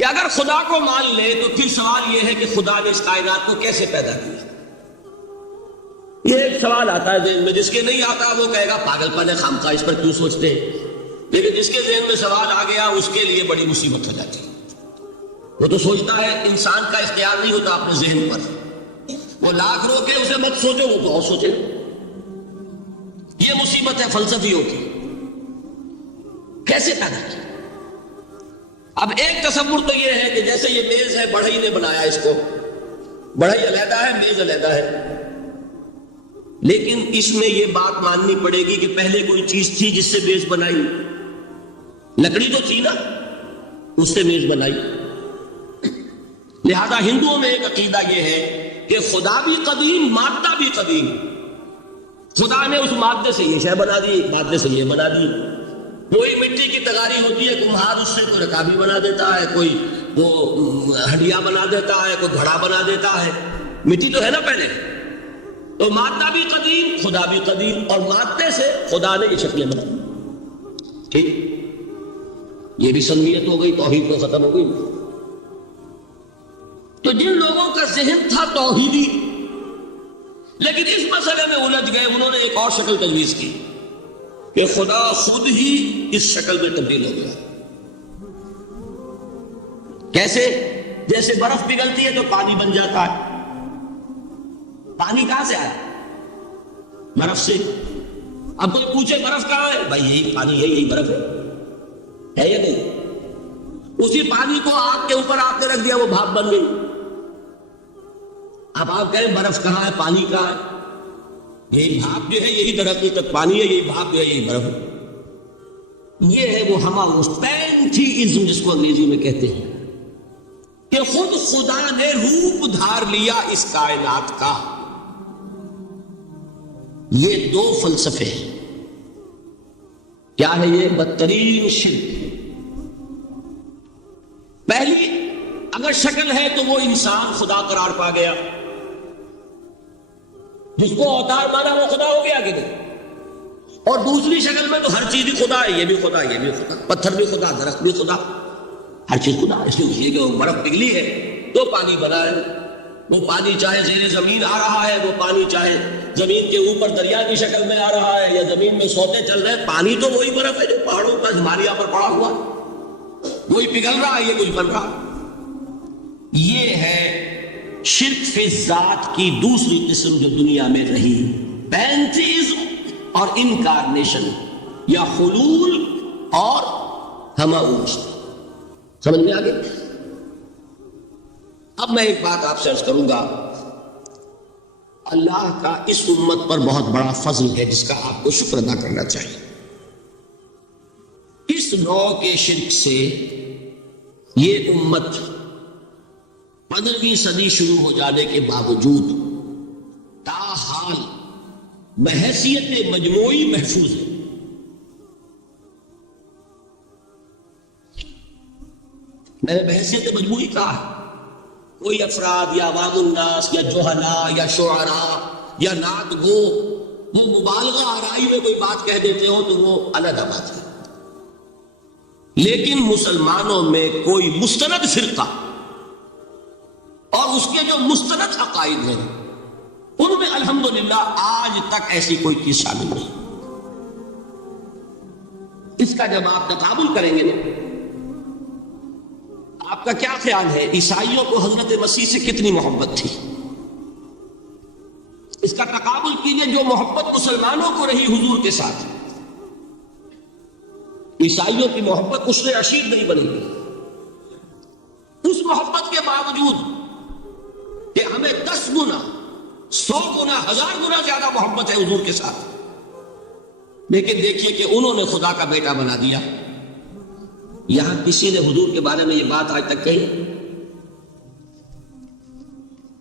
کہ اگر خدا کو مان لے تو پھر سوال یہ ہے کہ خدا نے اس کائنات کو کیسے پیدا کیا؟ یہ ایک سوال آتا ہے ذہن میں، جس کے نہیں آتا وہ کہے گا پاگل پن ہے، خامخواہ اس پر کیوں سوچتے ہیں؟ لیکن جس کے ذہن میں سوال آ گیا اس کے لیے بڑی مصیبت ہو جاتی ہے۔ وہ تو سوچتا ہے، انسان کا اختیار نہیں ہوتا اپنے ذہن پر، وہ لاکھ روکے اسے مت سوچو، وہ تو اور سوچے۔ یہ مصیبت ہے فلسفیوں کی، کیسے پیدا کیا؟ اب ایک تصور تو یہ ہے کہ جیسے یہ میز ہے، بڑھئی نے بنایا اس کو، بڑھئی علیحدہ ہے، میز علیحدہ ہے، لیکن اس میں یہ بات ماننی پڑے گی کہ پہلے کوئی چیز تھی جس سے میز بنائی، لکڑی تو تھی نا، اس سے میز بنائی۔ لہذا ہندوؤں میں ایک عقیدہ یہ ہے کہ خدا بھی قدیم، مادہ بھی قدیم، خدا نے اس مادے سے یہ شے بنا دی، مادے سے یہ بنا دی۔ کوئی مٹی کی تغاری ہوتی ہے، کمہار اس سے کوئی رکابی بنا دیتا ہے، کوئی وہ ہڈیاں بنا دیتا ہے، کوئی گھڑا بنا دیتا ہے، مٹی تو ہے نا پہلے۔ تو مادہ بھی قدیم، خدا بھی قدیم، اور مادے سے خدا نے یہ شکلیں بنائی۔ ٹھیک، یہ بھی سنویت ہو گئی، توحید کو ختم ہو گئی۔ تو جن لوگوں کا ذہن تھا توحیدی لیکن اس مسئلے میں الجھ گئے، انہوں نے ایک اور شکل تجویز کی کہ خدا خود ہی اس شکل میں تبدیل ہو گیا۔ کیسے؟ جیسے برف پگھلتی ہے تو پانی بن جاتا ہے۔ پانی کہاں سے آیا؟ برف سے۔ اب کوئی پوچھے برف کہاں ہے؟ بھائی یہی پانی ہے، یہی برف ہے یا نہیں؟ اسی پانی کو آگ کے اوپر آپ نے رکھ دیا، وہ بھاپ بن گئی۔ اب آپ کہیں برف کہاں ہے، پانی کہاں ہے؟ یہی بھاپ جو ہے یہی در حقیقت پانی ہے، یہی بھاپ جو ہے یہی برف ہے۔ یہ ہے وہ ہماوسٹینتھیزم جس کو انگریزی میں کہتے ہیں، کہ خود خدا نے روپ دھار لیا اس کائنات کا۔ یہ دو فلسفے ہیں۔ کیا ہے یہ؟ بدترین شرک۔ پہلی، اگر شکل ہے تو وہ انسان خدا قرار پا گیا، جس کو اوتار مانا وہ خدا ہو گیا کہ نہیں؟ اور دوسری شکل میں تو ہر چیز ہی خدا ہے، یہ بھی خدا، یہ بھی خدا، پتھر بھی خدا، درخت بھی خدا، ہر چیز خدا۔ اس لیے کہ وہ برف پگھلی ہے تو پانی بنا ہے، وہ پانی چاہے زیر زمین آ رہا ہے، وہ پانی چاہے زمین کے اوپر دریا کی شکل میں آ رہا ہے یا زمین میں سوتے چل رہے ہیں، پانی تو وہی برف ہے جو پہاڑوں پر ہمالیہ پر پڑا ہوا، وہی پگھل رہا ہے، یہ کچھ بن رہا۔ یہ ہے شرک فی ذات کی دوسری قسم جو دنیا میں رہی، پینتھیزم اور انکارنیشن، یا حلول اور ہماوسط۔ سمجھ میں آگے؟ اب میں ایک بات آپ سے عرض کروں گا، اللہ کا اس امت پر بہت بڑا فضل ہے جس کا آپ کو شکر ادا کرنا چاہیے۔ اس نوع کے شرک سے یہ امت 15ویں صدی شروع ہو جانے کے باوجود تاحال بحیثیت مجموعی محفوظ ہے۔ میں نے بحیثیت مجموعی کہا ہے، کوئی افراد یا عوام الناس یا جوہلاء یا شعراء یا نعت گو وہ مبالغہ آرائی میں کوئی بات کہہ دیتے ہو تو وہ علیحدہ بات ہے، لیکن مسلمانوں میں کوئی مستند فرقہ اور اس کے جو مستند عقائد ہیں ان میں الحمدللہ آج تک ایسی کوئی چیز شامل نہیں۔ اس کا جب آپ تقابل کریں گے نا، آپ کا کیا خیال ہے عیسائیوں کو حضرت مسیح سے کتنی محبت تھی؟ اس کا تقابل کیجئے جو محبت مسلمانوں کو رہی حضور کے ساتھ، عیسائیوں کی محبت اس سے عشیر نہیں بنے گی۔ اس محبت کے باوجود کہ ہمیں 10 گنا 100 گنا 1000 گنا زیادہ محبت ہے حضور کے ساتھ، لیکن دیکھیے کہ انہوں نے خدا کا بیٹا بنا دیا۔ یہاں کسی نے حضور کے بارے میں یہ بات آج تک کہی؟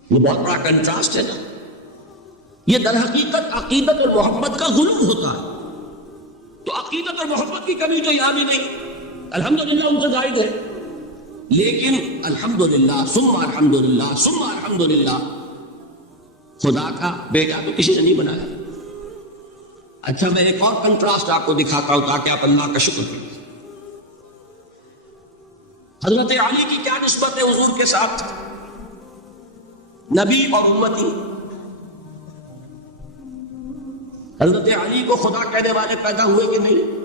یہ بہت بڑا کنٹراسٹ ہے نا۔ یہ در حقیقت عقیدت اور محبت کا ظلم ہوتا ہے۔ تو عقیدت اور محبت کی کمی تو یہاں بھی نہیں، الحمدللہ ان سے زائد ہے، لیکن الحمدللہ ثم الحمدللہ ثم الحمدللہ خدا کا بیٹا تو کسی نے نہیں بنایا۔ اچھا میں ایک اور کنٹراسٹ آپ کو دکھاتا ہوں تاکہ آپ اللہ کا شکر کریں۔ حضرت علی کی کیا نسبت ہے حضور کے ساتھ؟ نبی اور امتی. حضرت علی کو خدا کہنے والے پیدا ہوئے کہ نہیں؟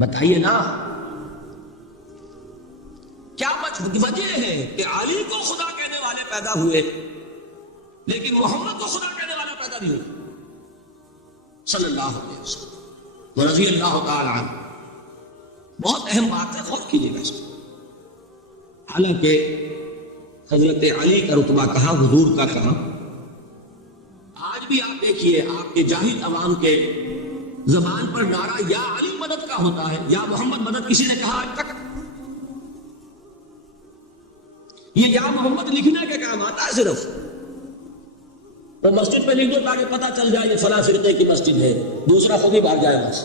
بتائیے نا. کیا وجہ ہے کہ علی کو خدا کہنے والے پیدا ہوئے لیکن محمد کو خدا کہنے والا پیدا نہیں ہوئے صلی اللہ علیہ وسلم رضی اللہ تعالی عنہ؟ بہت اہم بات ہے، غور کیجیے گا اس میں. حالانکہ حضرت علی کا رتبہ کہاں، حضور کا کہاں. آج بھی آپ دیکھیے آپ کے جاہل عوام کے زبان پر نعرہ یا علی مدد کا ہوتا ہے یا محمد مدد کسی نے کہا آج تک؟ یہ یا محمد لکھنا کے کام آتا ہے صرف. تو مسجد پہ لکھ دو تاکہ پتہ چل جائے یہ فلاں فرقے کی مسجد ہے، دوسرا خود ہی بھاگ جائے بس.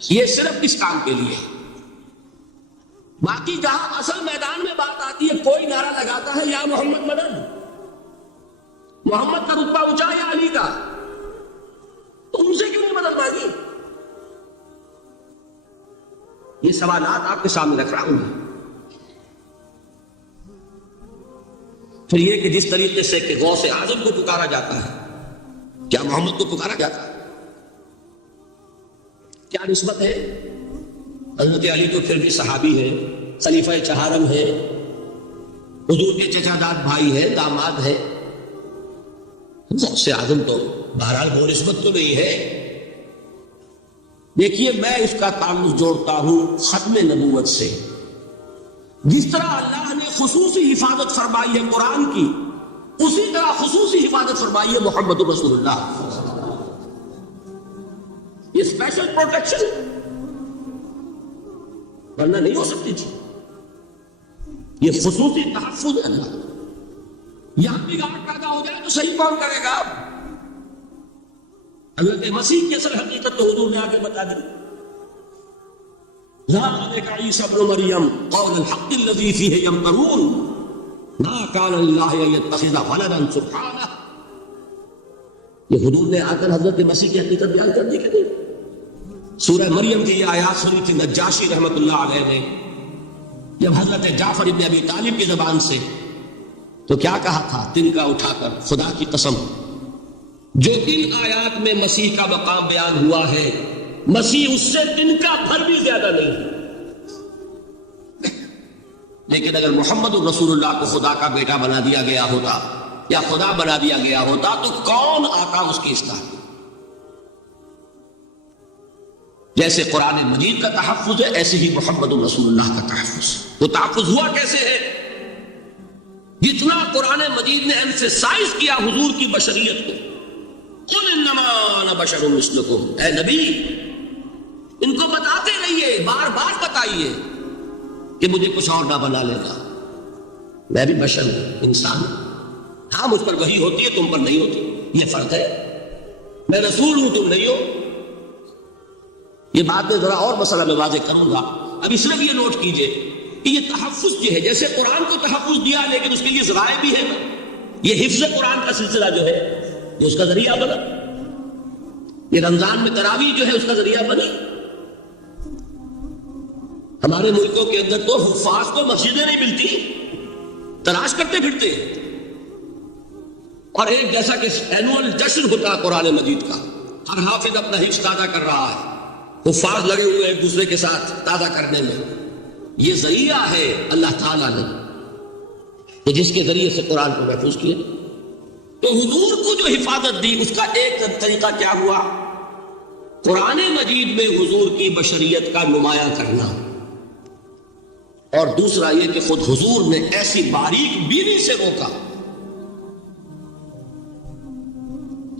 یہ صرف اس کام کے لیے. باقی جہاں اصل میدان میں بات آتی ہے کوئی نعرہ لگاتا ہے یا محمد مدد، محمد کا رتبہ اونچا یا علی کا، تو ان سے کیوں نہیں مدد مانگی؟ یہ سوالات آپ کے سامنے رکھ رہا ہوں. پھر یہ کہ جس طریقے سے کہ غوث اعظم کو پکارا جاتا ہے، کیا محمد کو پکارا جاتا ہے؟ کیا نسبت ہے؟ حضرت علی تو پھر بھی صحابی ہے، خلیفہ چہارم ہے، حضور کے چچا داد بھائی ہے، داماد ہے. غوث اعظم تو بہرحال وہ نسبت تو نہیں ہے. دیکھیے میں اس کا تعلق جوڑتا ہوں ختم نبوت سے. جس طرح اللہ نے خصوصی حفاظت فرمائی ہے قرآن کی، اسی طرح خصوصی حفاظت فرمائی ہے محمد رسول اللہ. یہ اسپیشل پروٹیکشن ورنہ نہیں ہو سکتی تھی. یہ خصوصی تحفظ ہے اللہ. یہاں بگاڑ پیدا ہو جائے تو صحیح کون کرے گا؟ حضرت مسیح کی اصل حقیقت تو حضور نے آ کے بتا دی. ذَلِكَ عِيسَى ابْنُ مَرْيَمَ قَوْلَ الْحَقِّ الَّذِي فِيهِ يَمْتَرُونَ مَا كَانَ لِلَّهِ أَن يَتَّخِذَ وَلَدًا سُبْحَانَهُ. یہ حضور نے آ کر حضرت مسیح کی حقیقت بیان کر دی کہ نہیں؟ سورہ مریم کی یہ آیات سنی تھی نجاشی رحمت اللہ علیہ نے جب حضرت جعفر ابن ابی طالب کی زبان سے، تو کیا کہا تھا تن کا اٹھا کر، خدا کی قسم جو تین آیات میں مسیح کا مقام بیان ہوا ہے مسیح اس سے تن کا پھر بھی زیادہ نہیں ہے. لیکن اگر محمد رسول اللہ کو خدا کا بیٹا بنا دیا گیا ہوتا یا خدا بنا دیا گیا ہوتا تو کون آتا اس کی اصلاح؟ جیسے قرآن مجید کا تحفظ ہے ایسے ہی محمد رسول اللہ کا تحفظ. وہ تحفظ ہوا کیسے ہے؟ جتنا قرآن مجید نے ایمفیسائز کیا حضور کی بشریت کو، قل انما انا بشر مثلکم، اے نبی ان کو بتاتے رہیے، بار بار بتائیے کہ مجھے کچھ اور نہ بنا لینا، میں بھی بشر ہوں، انسان ہوں. ہاں مجھ پر وحی ہوتی ہے، تم پر نہیں ہوتی، یہ فرق ہے. میں رسول ہوں، تم نہیں ہو. یہ بات میں ذرا اور مسئلہ میں واضح کروں گا. اب اس لیے بھی یہ نوٹ کیجئے کہ یہ تحفظ جو ہے، جیسے قرآن کو تحفظ دیا لیکن اس کے لیے ذرائع بھی ہے. یہ حفظ قرآن کا سلسلہ جو ہے یہ اس کا ذریعہ بنا. یہ رمضان میں تراویح جو ہے اس کا ذریعہ بنی. ہمارے ملکوں کے اندر تو حفاظ کو مسجدیں نہیں ملتی، تلاش کرتے پھرتے ہیں. اور ایک جیسا کہ اینول جشن ہوتا ہے قرآن مجید کا، ہر حافظ اپنا حفظ تازہ کر رہا ہے، حفاظ لگے ہوئے ایک دوسرے کے ساتھ تازہ کرنے میں. یہ ذریعہ ہے اللہ تعالیٰ نے کہ جس کے ذریعے سے قرآن کو محفوظ کیا. تو حضور کو جو حفاظت دی اس کا ایک طریقہ کیا ہوا؟ قرآن مجید میں حضور کی بشریت کا نمایاں کرنا، اور دوسرا یہ کہ خود حضور نے ایسی باریک بینی سے روکا.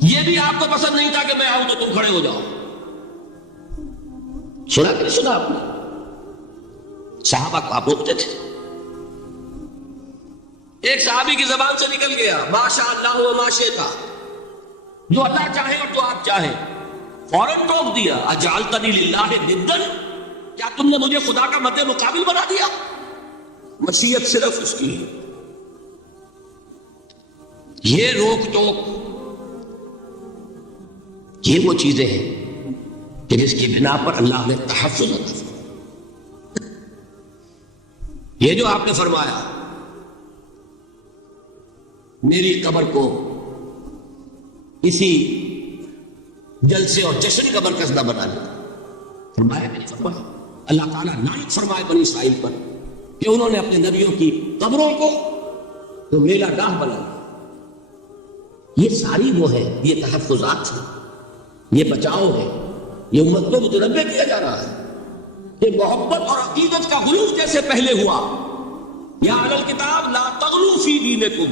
یہ بھی آپ کو پسند نہیں تھا کہ میں آؤں تو تم کھڑے ہو جاؤ. سنا کہ نہیں سنا آپ نے؟ صحابہ کو آپ روکتے تھے. ایک صحابی کی زبان سے نکل گیا ما شاء اللہ و ما شئت، جو اللہ چاہے اور جو آپ چاہیں، فوراً روک دیا. اجعلتنی للہ ندا، کیا تم نے مجھے خدا کا مد مقابل بنا دیا؟ مشیت صرف اس کی ہے. یہ روک ٹوک، یہ وہ چیزیں ہیں کہ جس کی بنا پر اللہ نے تحفظ عطا فرمایا. یہ جو آپ نے فرمایا میری قبر کو اسی جلسے اور جشن کا مرکز نہ بنا لیا، فرمایا کہ نہیں فرمایا؟ اللہ تعالیٰ نائب فرمائے بنی اسرائیل پر کہ انہوں نے اپنے نبیوں کی قبروں کو تو میلہ گاہ بنا لیا۔ یہ ساری وہ ہے، یہ تحفظات ہیں، یہ بچاؤ ہے، یہ امت کو متنبع کیا جا رہا ہے۔ یہ محبت اور عقیدت کا غلو جیسے پہلے ہوا، یا اہل الکتاب لا تغلو فی دینکم،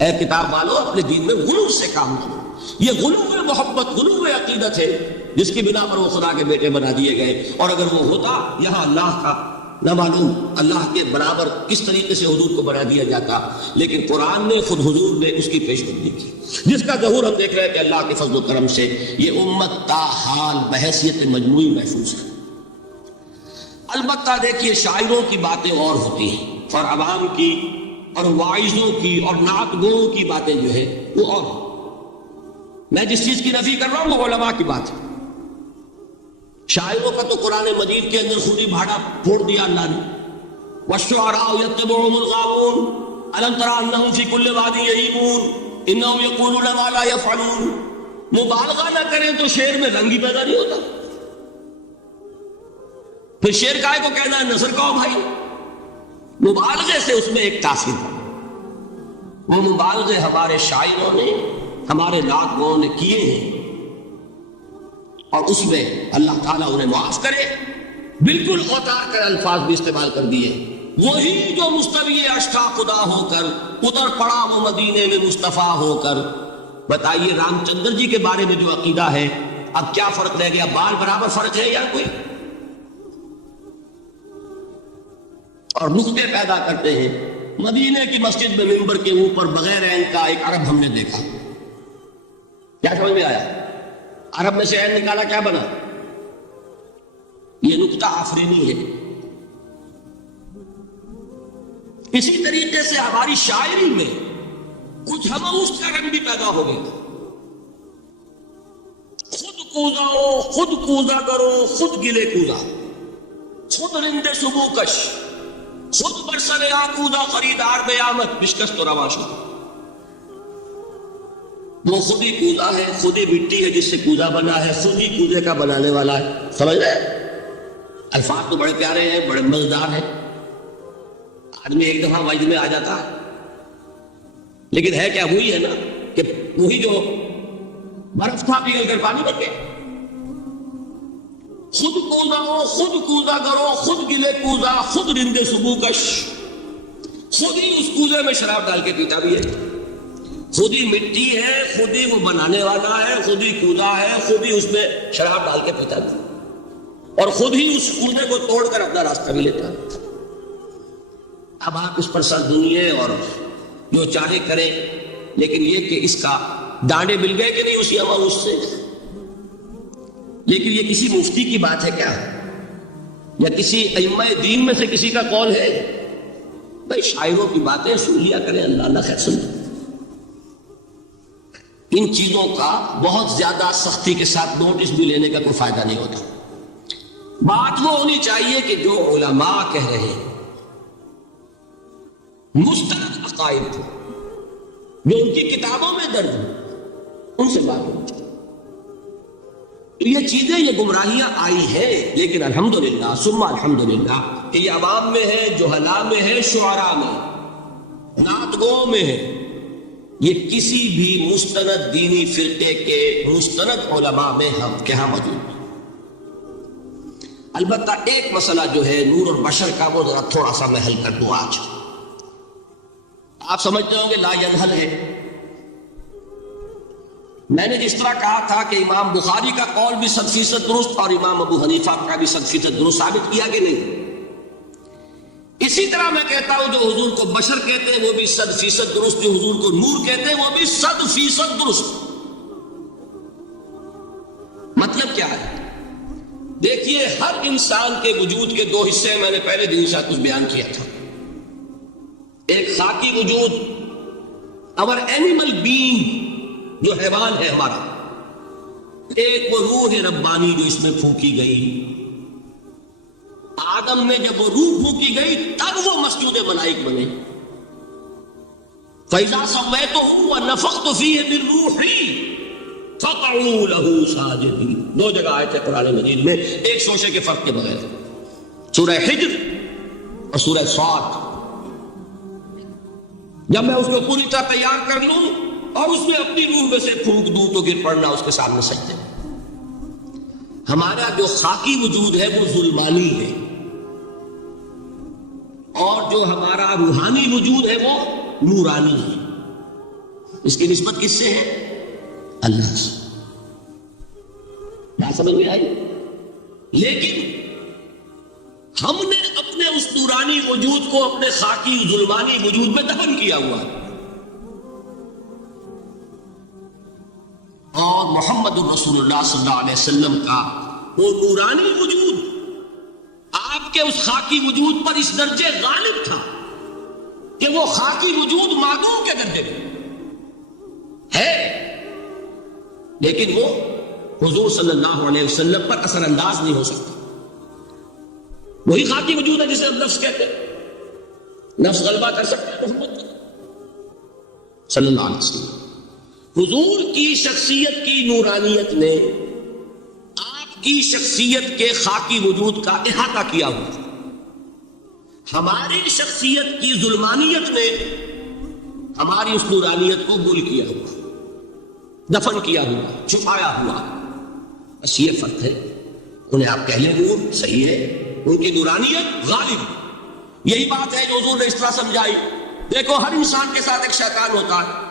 اے کتاب والو اپنے دین میں غلو سے کام کرو۔ یہ غلو محبت، غلو عقیدت ہے جس کی بنا پر وہ خدا کے بیٹے بنا دیے گئے، اور اگر وہ ہوتا یہاں اللہ کا نہ معلوم اللہ کے برابر کس طریقے سے حضور کو بنا دیا جاتا، لیکن قرآن نے خود حضور نے اس کی پیشگوئی کی، جس کا ظہور ہم دیکھ رہے ہیں کہ اللہ کے فضل و کرم سے یہ امت تاحال بحیثیت مجموعی محفوظ ہے۔ البتہ دیکھیے شاعروں کی باتیں اور ہوتی ہیں، اور عوام کی اور واعظوں کی اور نعت گوؤں کی باتیں جو ہے وہ اور ہیں۔ میں جس چیز کی نفی کر رہا ہوں وہ علماء کی بات ہے۔ شاعروں کا تو قرآن مجید کے اندر خود ہی بھاڑا پھوڑ دیا اللہ نے، وَالشُّعَرَاءُ يَتَّبِعُهُمُ الْغَاوُونَ أَلَمْ تَرَ أَنَّهُمْ فِي كُلِّ وَادٍ يَهِيمُونَ إِنَّهُمْ يَقُولُونَ مَا لَا يَفْعَلُونَ۔ مبالغہ نہ کریں تو شعر میں رنگ ہی پیدا نہیں ہوتا، پھر شعر کائے کو کہنا ہے نثر کہو بھائی، مبالغے سے اس میں ایک تاثیر ہے۔ وہ مبالغے ہمارے شاعروں نے ہمارے نعت گوؤں نے کیے ہیں، اور اس میں اللہ تعالیٰ انہیں معاف کرے، بالکل اوتار کر الفاظ بھی استعمال کر دیے۔ وہی جو مستوی اشکا خدا ہو کر ادھر پڑا وہ مدینے میں مصطفیٰ ہو کر۔ بتائیے رام چندر جی کے بارے میں جو عقیدہ ہے، اب کیا فرق رہ گیا؟ بال برابر فرق ہے یا کوئی؟ اور نقطے پیدا کرتے ہیں۔ مدینے کی مسجد میں ممبر کے اوپر بغیر عین کا ایک عرب ہم نے دیکھا، کیا سمجھ میں آیا؟ عرب میں سے عین نکالا، کیا بنا؟ یہ نقطہ آفرینی ہے۔ اسی طریقے سے ہماری شاعری میں کچھ ہم اس کا رنگ بھی پیدا ہو گیا۔ خود کوزا ہو، خود کوزا کرو، خود گلے کوزا، خود رندے صبح کش، خود برسر آکوزا خریدار بیامت بشکست و رواشو۔ وہ خود ہی کوزا ہے، خود ہی مٹی ہے جس سے کوزا بنا ہے، خود ہی کوزے کا بنانے والا ہے۔ سمجھ رہے؟ الفاظ تو بڑے پیارے ہیں، بڑے مزیدار ہیں، آدمی ایک دفعہ وجد میں آ جاتا ہے، لیکن ہے کیا؟ وہی ہے نا کہ وہی جو برف تھا پگھل کر پانی بن گیا۔ خود کوزا ہو، خود کوزا کرو، خود گلے کوزا، خود رندے صبح کش، خود ہی اس کوزے میں شراب ڈال کے پیتا بھی ہے، خود ہی مٹی ہے، خود ہی وہ بنانے والا ہے، خود ہی کوزا ہے، خود ہی اس میں شراب ڈال کے پیتا بھی، اور خود ہی اس کوزے کو توڑ کر اپنا راستہ بھی لیتا ہے۔ اب آپ اس پر سر دنیے اور جو چاہے کریں، لیکن یہ کہ اس کا ڈانڈے مل گئے کہ نہیں اسی عوام اس سے؟ لیکن یہ کسی مفتی کی بات ہے کیا؟ یا کسی ائمہ دین میں سے کسی کا قول ہے؟ بھائی شاعروں کی باتیں سن لیا کریں، اللہ اللہ خیر سن۔ ان چیزوں کا بہت زیادہ سختی کے ساتھ نوٹس بھی لینے کا کوئی فائدہ نہیں ہوتا۔ بات وہ ہونی چاہیے کہ جو علماء کہہ رہے ہیں، مستند عقائد جو ان کی کتابوں میں درج ہیں، ان سے بات ہونی چاہیے۔ یہ چیزیں، یہ گمراہیاں آئی ہیں، لیکن الحمدللہ ثم الحمدللہ کہ یہ عوام میں ہے، جہلاء میں ہے، شعراء میں، نعت گو میں ہے، یہ کسی بھی مستند دینی فرقے کے مستند علماء میں ہم کے ہاں موجود ہیں۔ البتہ ایک مسئلہ جو ہے نور اور بشر کا، وہ ذرا تھوڑا سا میں حل کر دوں آج۔ آپ سمجھتے ہوں گے لا ینحل ہے۔ میں نے جس طرح کہا تھا کہ امام بخاری کا قول بھی 100% درست اور امام ابو حنیفہ کا بھی 100% درست ثابت کیا کہ نہیں، اسی طرح میں کہتا ہوں جو حضور کو بشر کہتے ہیں وہ بھی 100% درست، جو حضور کو نور کہتے ہیں وہ بھی 100% درست۔ مطلب کیا ہے؟ دیکھیے ہر انسان کے وجود کے دو حصے میں نے پہلے دن شاید کچھ بیان کیا تھا۔ ایک خاکی وجود، اور اینیمل بینگ جو حیوان ہے ہمارا، ایک وہ روح ربانی جو اس میں پھونکی گئی، آدم میں جب وہ روح پھونکی گئی تب وہ مسجود ملائک بنے. فَإِذَا سَوَّيْتُهُ وَنَفَخْتُ فِيهِ مِن رُوحِي فَقَعُوا لَهُ سَاجِدِينَ. دو جگہ آئے تھے قرآن مجید میں ایک شوشے کے فرق کے بغیر، سورہ حجر اور سورہ صاد. جب میں اس کو پوری طرح تیار کر لوں اور اس میں اپنی روح میں سے پھونک دوں تو گر پڑنا اس کے سامنے سجدے. ہمارا جو خاکی وجود ہے وہ ظلمانی ہے، اور جو ہمارا روحانی وجود ہے وہ نورانی ہے. اس کی نسبت کس سے ہے؟ اللہ سے. کیا سمجھ میں آئی؟ لیکن ہم نے اپنے اس نورانی وجود کو اپنے خاکی ظلمانی وجود میں دفن کیا ہوا ہے. اور محمد الرسول اللہ صلی اللہ علیہ وسلم کا وہ نورانی وجود آپ کے اس خاکی وجود پر اس درجے غالب تھا کہ وہ خاکی وجود معدوم کے درجے میں ہے، لیکن وہ حضور صلی اللہ علیہ وسلم پر اثر انداز نہیں ہو سکتا. وہی خاکی وجود ہے جسے ہم نفس کہتے ہیں. نفس غلبہ کر سکتے ہیں محمد صلی اللہ علیہ وسلم. حضور کی شخصیت کی نورانیت نے آپ کی شخصیت کے خاکی وجود کا احاطہ کیا ہوا. ہماری شخصیت کی ظلمانیت نے ہماری اس نورانیت کو گل کیا ہوا، دفن کیا ہوا، چھپایا ہوا. بس یہ فرق ہے. انہیں آپ کہہ لیں نور، صحیح ہے، ان کی نورانیت غالب. یہی بات ہے جو حضور نے اس طرح سمجھائی. دیکھو ہر انسان کے ساتھ ایک شیطان ہوتا ہے.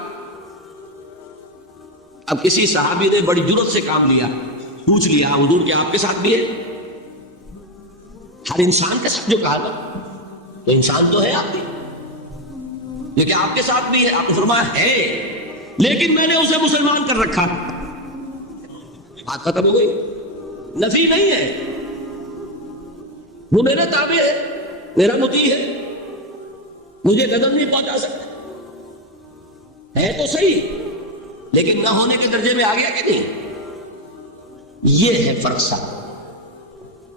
اب کسی صحابی نے بڑی جرت سے کام لیا، پوچھ لیا حضور کہ آپ کے ساتھ بھی ہے؟ ہر انسان کے ساتھ جو کہا نا، تو انسان تو ہے آپ بھی، لیکن آپ کے ساتھ بھی ہے. آپ نے فرمایا ہے، لیکن میں نے اسے مسلمان کر رکھا. بات ختم ہو گئی. نفی نہیں ہے، وہ میرے تابع ہے، میرا مطیع ہے، مجھے قدم نہیں پہنچا سکتا. ہے تو صحیح، لیکن نہ ہونے کے درجے میں آ گیا کہ نہیں. یہ ہے فرق صاحب.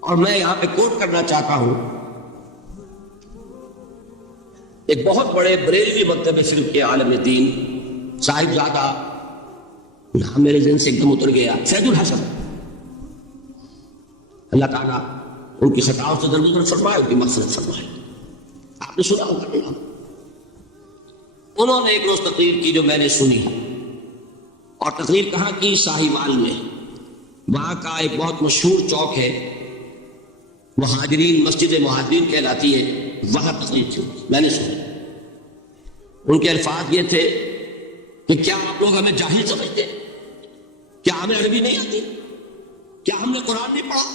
اور میں یہاں پہ کوٹ کرنا چاہتا ہوں ایک بہت بڑے بریلوی مکتب فکر کے عالم دین صاحبزادہ، نام میرے ذہن سے ایک دم اتر گیا، سید الحسن. اللہ تعالیٰ ان کی خطاؤں سے درگزر فرمائے، ان کی مغفرت فرمائے. آپ نے سنا ہوگا. انہوں نے ایک روز تقریر کی جو میں نے سنی، اور تقریر کہاں کی؟ ساہیوال میں. وہاں کا ایک بہت مشہور چوک ہے، مہاجرین، مسجد مہاجرین کہلاتی ہے، وہاں تقریر تھی. میں نے سنی. ان کے الفاظ یہ تھے کہ کیا آپ لوگ ہمیں جاہل سمجھتے ہیں؟ کیا ہمیں عربی نہیں آتی؟ کیا ہم نے قرآن نہیں پڑھا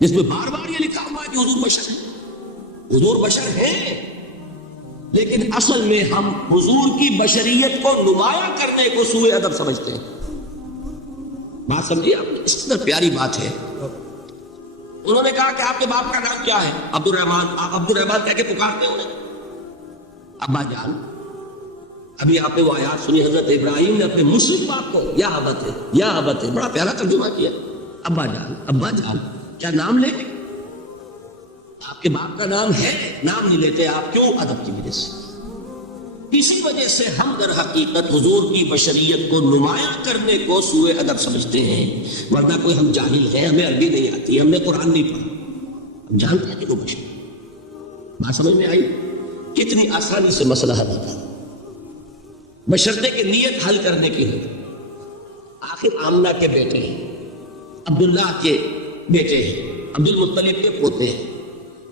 جس میں بار بار یہ لکھا ہوا ہے کہ حضور بشر ہے؟ حضور بشر ہیں، لیکن اصل میں ہم حضور کی بشریت کو نمایاں کرنے کو سوء ادب سمجھتے ہیں. بات سمجھیے آپ نے؟ اس طرح پیاری بات ہے. انہوں نے کہا کہ آپ کے باپ کا نام کیا ہے؟ عبد الرحمان. آپ عبد الرحمان کہہ کے پکارتے ہیں انہیں؟ ابا جان. ابھی آپ نے وہ آیات سنی، حضرت ابراہیم نے اپنے مشرک باپ کو یا ابت ہے، یا ابت ہے، بڑا پیارا ترجمہ کیا. ابا جان، ابا جان، کیا نام لے؟ آپ کے باپ کا نام ہے، نام نہیں لیتے آپ. کیوں؟ ادب کی وجہ سے. اسی وجہ سے ہم در حقیقت حضور کی بشریت کو نمایاں کرنے کو سوء ادب سمجھتے ہیں. ورنہ کوئی ہم جاہل ہیں، ہمیں عربی نہیں آتی، ہم نے قرآن نہیں پڑھا، ہم جانتے ہیں کہ وہ بشر. بات سمجھ میں آئی؟ کتنی آسانی سے مسئلہ حل ہوتا ہے، بشرطے کہ نیت حل کرنے کی ہو. آخر آمنہ کے بیٹے ہیں، عبداللہ کے بیٹے ہیں، عبد المطلب کے پوتے ہیں.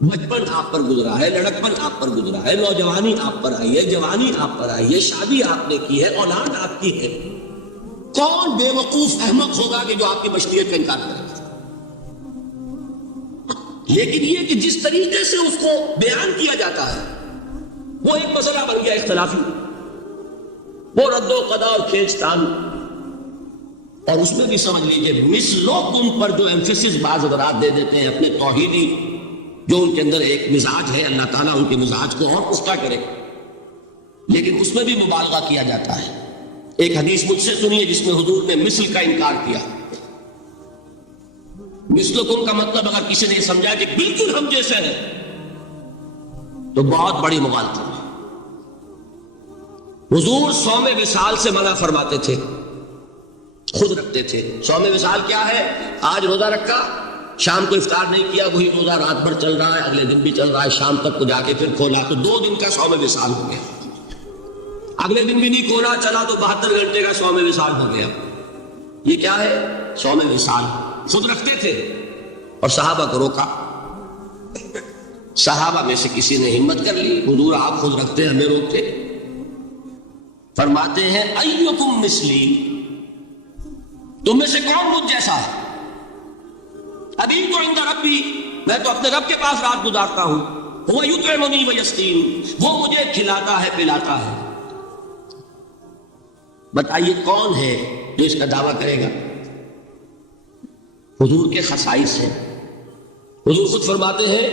بچپن آپ پر گزرا ہے، لڑکپن آپ پر گزرا ہے، نوجوانی آپ پر آئی ہے، جوانی آپ پر آئی ہے، شادی آپ نے کی ہے، اولاد آپ کی ہے. کون بے وقوف احمق ہوگا کہ جو آپ کی بشریت کا انکار کرے؟ لیکن یہ کہ جس طریقے سے اس کو بیان کیا جاتا ہے وہ ایک مسئلہ بن گیا اختلافی، وہ رد و قضا اور کھینچ تان. اور اس میں بھی سمجھ لیجئے مثلکم پر جو ایمفیسس بعض حضرات دے دیتے ہیں اپنے توحیدی جو ان کے اندر ایک مزاج ہے، اللہ تعالیٰ ان کے مزاج کو اور پختہ کرے، لیکن اس میں بھی مبالغہ کیا جاتا ہے. ایک حدیث مجھ سے سنیے جس میں حضور نے مثل کا انکار کیا. مثلکم کا مطلب اگر کسی نے سمجھا کہ بالکل ہم جیسے ہیں تو بہت بڑی مغالطہ ہے۔ حضور صوم وصال سے منع فرماتے تھے، خود رکھتے تھے۔ صوم وصال کیا ہے؟ آج روزہ رکھا، شام کو افطار نہیں کیا، وہی روزہ رات بھر چل رہا ہے، اگلے دن بھی چل رہا ہے، شام تک کو جا کے پھر کھولا تو 2 دن کا صوم وصال ہو گیا۔ اگلے دن بھی نہیں کھولا، چلا تو 72 گھنٹے کا صوم وصال ہو گیا۔ یہ کیا ہے؟ صوم وصال خود رکھتے تھے اور صحابہ کو روکا۔ صحابہ میں سے کسی نے ہمت کر لی، حضور آپ خود رکھتے ہمیں روکتے۔ فرماتے ہیں ایکم مثلی، تم میں سے کون مجھ جیسا ہے؟ ابھی تو عند ربی، میں تو اپنے رب کے پاس رات گزارتا ہوں، وہ یطعمنی ویسقین، وہ مجھے کھلاتا ہے پلاتا ہے۔ بتائیے کون ہے جو اس کا دعویٰ کرے گا؟ حضور کے خصائص ہیں۔ حضور خود فرماتے ہیں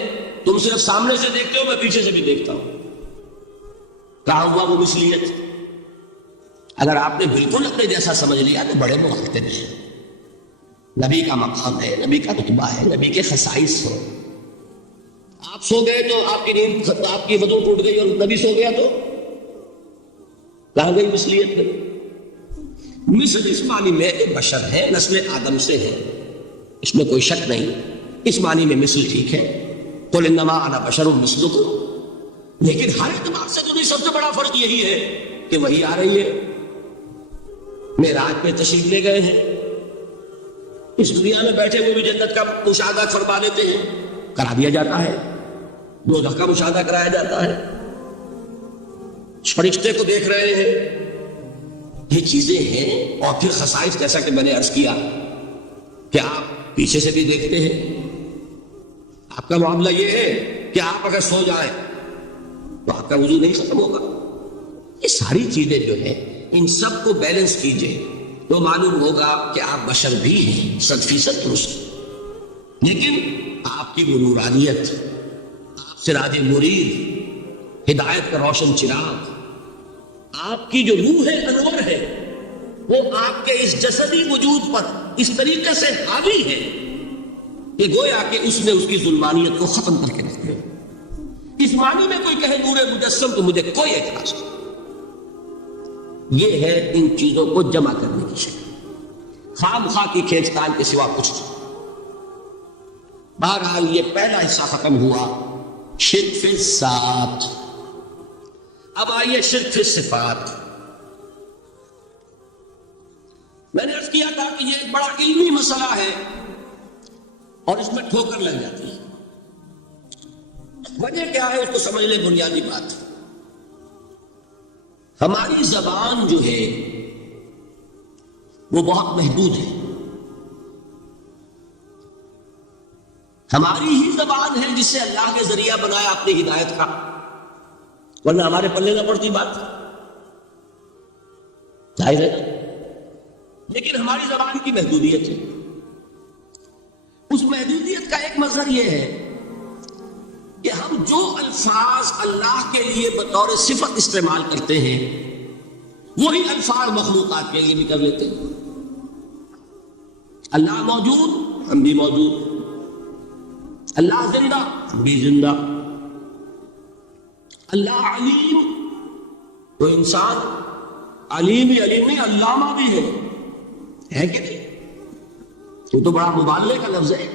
تم صرف سامنے سے دیکھتے ہو، میں پیچھے سے بھی دیکھتا ہوں۔ کہا ہوا وہ مثلیت؟ اگر آپ نے بالکل اپنے جیسا سمجھ لیا تو بڑے مخاطب ہیں۔ نبی کا مقام ہے، نبی کا رتبہ ہے، نبی کے خصائص ہیں۔ آپ سو گئے تو آپ کی نیند، آپ کی وضو ٹوٹ گئی اور نبی سو گیا تو کہاں گئی مثلیت میں؟ مثل اس معنی میں بشر ہے، نسل آدم سے ہے، اس میں کوئی شک نہیں، اس معنی میں مثل ٹھیک ہے۔ قل انما انا بشر مثلکم، لیکن ہر اعتبار سے تو سب سے بڑا فرق یہی ہے کہ وہی آ رہی ہے۔ معراج پہ تشریف لے گئے ہیں، اس دنیا میں بیٹھے ہوئے بھی جنت کا مشاہدہ فرما دیتے ہیں، کرا دیا جاتا ہے، دوزخ کا مشاہدہ کرایا جاتا ہے، فرشتے کو دیکھ رہے ہیں، یہ چیزیں ہیں۔ اور پھر خصائص جیسا کہ میں نے عرض کیا کہ آپ پیچھے سے بھی دیکھتے ہیں۔ آپ کا معاملہ یہ ہے کہ آپ اگر سو جائیں تو آپ کا وضو نہیں ختم ہوگا۔ یہ ساری چیزیں جو ہیں ان سب کو بیلنس کیجئے تو معلوم ہوگا کہ آپ بشر بھی ہیں، 100% درست، لیکن آپ کی وہ نورانیت، آپ سراج منیر، ہدایت کا روشن چراغ، آپ کی جو روح انور ہے، وہ آپ کے اس جسدی وجود پر اس طریقے سے حاوی ہے کہ گویا کہ اس نے اس کی ظلمانیت کو ختم کر کے رکھ دیا۔ اس معنی میں کوئی کہے نور مجسم تو مجھے کوئی اعتراض نہیں۔ یہ ہے ان چیزوں کو جمع کرنے کی شکل، خام خواہ کی کھینچتان کے سوا کچھ نہیں۔ بہرحال یہ پہلا حصہ ختم ہوا، شرک فی الذات۔ اب آئیے شرک فی الصفات۔ میں نے عرض کیا تھا کہ یہ ایک بڑا علمی مسئلہ ہے اور اس میں ٹھوکر لگ جاتی ہے۔ وجہ کیا ہے اس کو سمجھ لیں۔ بنیادی بات، ہماری زبان جو ہے وہ بہت محدود ہے۔ ہماری ہی زبان ہے جس سے اللہ کے ذریعہ بنایا اپنی ہدایت کا، ورنہ ہمارے پلے نہ پڑتی بات، ظاہر ہے۔ لیکن ہماری زبان کی محدودیت ہے۔ اس محدودیت کا ایک مظہر یہ ہے کہ ہم جو الفاظ اللہ کے لیے بطور صفت استعمال کرتے ہیں وہی الفاظ مخلوقات کے لیے بھی کر لیتے ہیں۔ اللہ موجود، ہم بھی موجود۔ اللہ زندہ، ہم بھی زندہ۔ اللہ علیم، تو انسان علیم ہی علیم نہیں، علامہ بھی ہے کہ نہیں؟ یہ تو بڑا مبالغے کا لفظ ہے،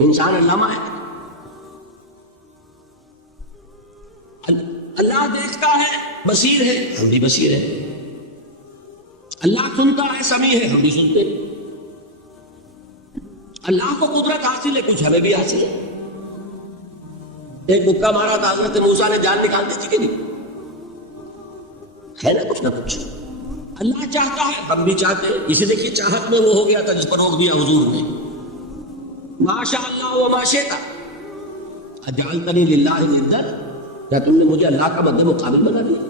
انسان علامہ ہے۔ اللہ دیکھتا ہے، بصیر ہے، ہم بھی بصیر ہیں۔ اللہ سنتا ہے، سمیع ہے، ہم بھی سنتے ہیں۔ اللہ کو قدرت حاصل ہے، کچھ ہمیں بھی حاصل ہے۔ ایک مکہ مارا تھا حضرت موسیٰ نے، جان نکال دی تھی کہ نہیں؟ ہے نا کچھ نہ کچھ۔ اللہ چاہتا ہے، ہم بھی چاہتے ہیں۔ اسے دیکھیے چاہت میں وہ ہو گیا تھا جس پر روک دیا حضور نے، ما شاء اللہ و ما شئت اجعلتنی للہ ندا، کیا تم نے مجھے اللہ کا مد مقابل بنا دیا؟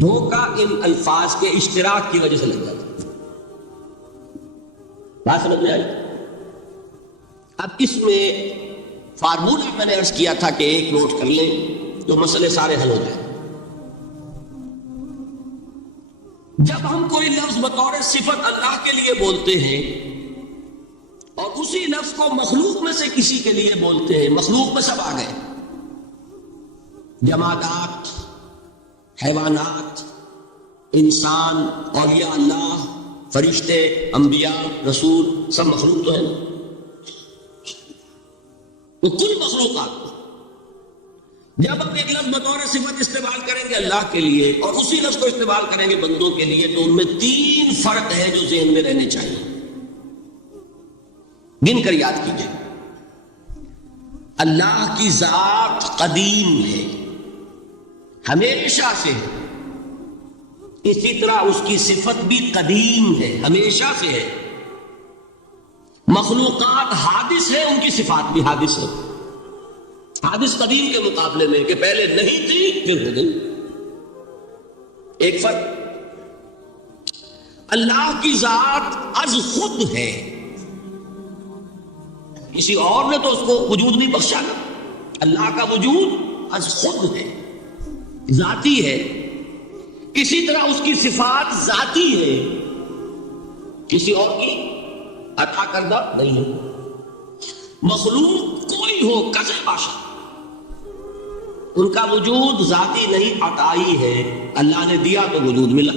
دھوکہ ان الفاظ کے اشتراک کی وجہ سے لگ جاتا ہے۔ بات سمجھ میں آئی؟ اب اس میں فارمولہ میں نے عرض کیا تھا کہ ایک نوٹ کر لیں تو مسئلے سارے حل ہو جائیں۔ جب ہم کوئی لفظ بطور صفت اللہ کے لیے بولتے ہیں اور اسی لفظ کو مخلوق میں سے کسی کے لیے بولتے ہیں. مخلوق میں سب آ گئے، جمادات، حیوانات، انسان، اولیاء اللہ، فرشتے، انبیاء، رسول، سب مخلوق تو ہے نا. وہ کل مخلوقات. جب ہم ایک لفظ بطور صفت استعمال کریں گے اللہ کے لیے اور اسی لفظ کو استعمال کریں گے بندوں کے لیے، تو ان میں 3 فرق ہے جو ذہن میں رہنے چاہیے. گن کر یاد کیجئے. اللہ کی ذات قدیم ہے، ہمیشہ سے ہے. اسی طرح اس کی صفت بھی قدیم ہے، ہمیشہ سے ہے. مخلوقات حادث ہے، ان کی صفات بھی حادث ہے. حادث قدیم کے مقابلے میں کہ پہلے نہیں تھی پھر ہو گئی. ایک فرق، اللہ کی ذات از خود ہے، کسی اور نے تو اس کو وجود نہیں بخشا نا. اللہ کا وجود از خود ہے، ذاتی ہے. اسی طرح اس کی صفات ذاتی ہے، کسی اور کی عطا کردہ نہیں ہے. مخلوق کوئی ہو کسے باشا، ان کا وجود ذاتی نہیں عطائی ہے. اللہ نے دیا تو وجود ملا.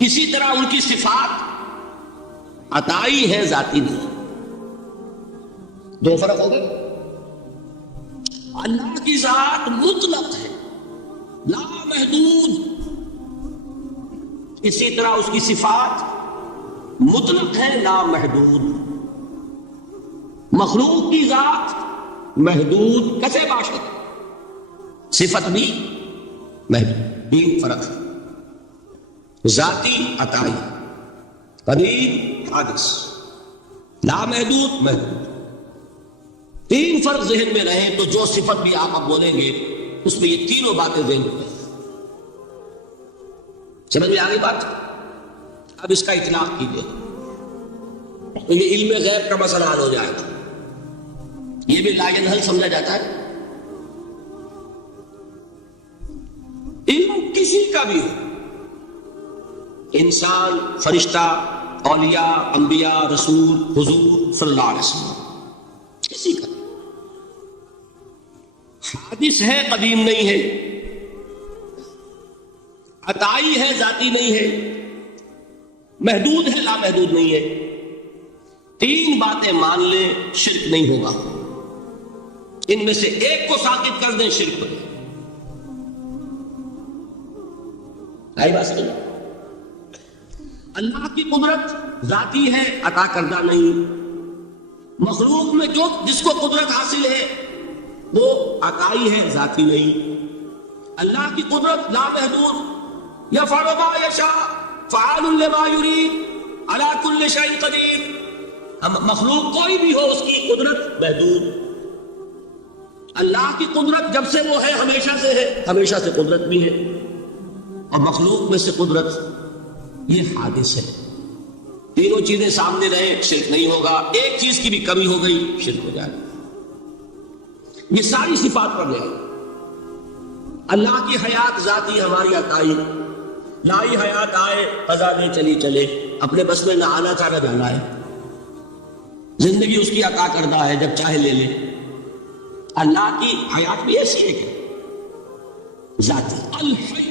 اسی طرح ان کی صفات عطائی ہے، ذاتی نہیں. 2 فرق ہو گئے. اللہ کی ذات مطلق ہے، لا محدود. اسی طرح اس کی صفات مطلق ہے، لا محدود. مخلوق کی ذات محدود کسے باشد، صفت بھی محدود. 3 فرق ہے، ذاتی عطائی، قدیم حادث، لا محدود محدود. 3 فرق ذہن میں رہیں تو جو صفت بھی آپ اب بولیں گے اس میں یہ تینوں باتیں ذہن میں رہیں. سمجھ میں آ گئی بات؟ اب اس کا اطلاق کیجیے تو یہ علم غیب کا مسئلہ حل ہو جائے گا. یہ بھی لا ینحل سمجھا جاتا ہے. علم کسی کا بھی ہو، انسان، فرشتہ، اولیاء، انبیاء، رسول، حضور صلی اللہ علیہ وسلم، کسی کا حادث ہے، قدیم نہیں ہے، عطائی ہے، ذاتی نہیں ہے، محدود ہے، لا محدود نہیں ہے. 3 باتیں مان لیں، شرک نہیں ہوگا. ان میں سے ایک کو ساقط کر دیں، شرک ہو جائے. آئی بات سمجھ؟ اللہ کی قدرت ذاتی ہے، عطا کردہ نہیں. مخلوق میں جو جس کو قدرت حاصل ہے وہ عطائی ہے، ذاتی نہیں. اللہ کی قدرت لا محدود، یفعل ما یشاء فعال لما یرید علی کل شیء قدیر. مخلوق کوئی بھی ہو اس کی قدرت محدود. اللہ کی قدرت جب سے وہ ہے ہمیشہ سے ہے، ہمیشہ سے قدرت بھی ہے. اور مخلوق میں سے قدرت یہ حادث ہے. تینوں چیزیں سامنے رہے، شرک نہیں ہوگا. ایک چیز کی بھی کمی ہو گئی، شرک ہو جائے. یہ ساری صفات پر لے. اللہ کی حیات ذاتی، ہماری عطائی. لائی حیات آئے، قضا دے چلی چلے، اپنے بس میں نہ آنا چاہ نہ جانا ہے. زندگی اس کی عطا کردہ ہے، جب چاہے لے لے. اللہ کی حیات بھی ایسی ہے کہ ذاتی الحی.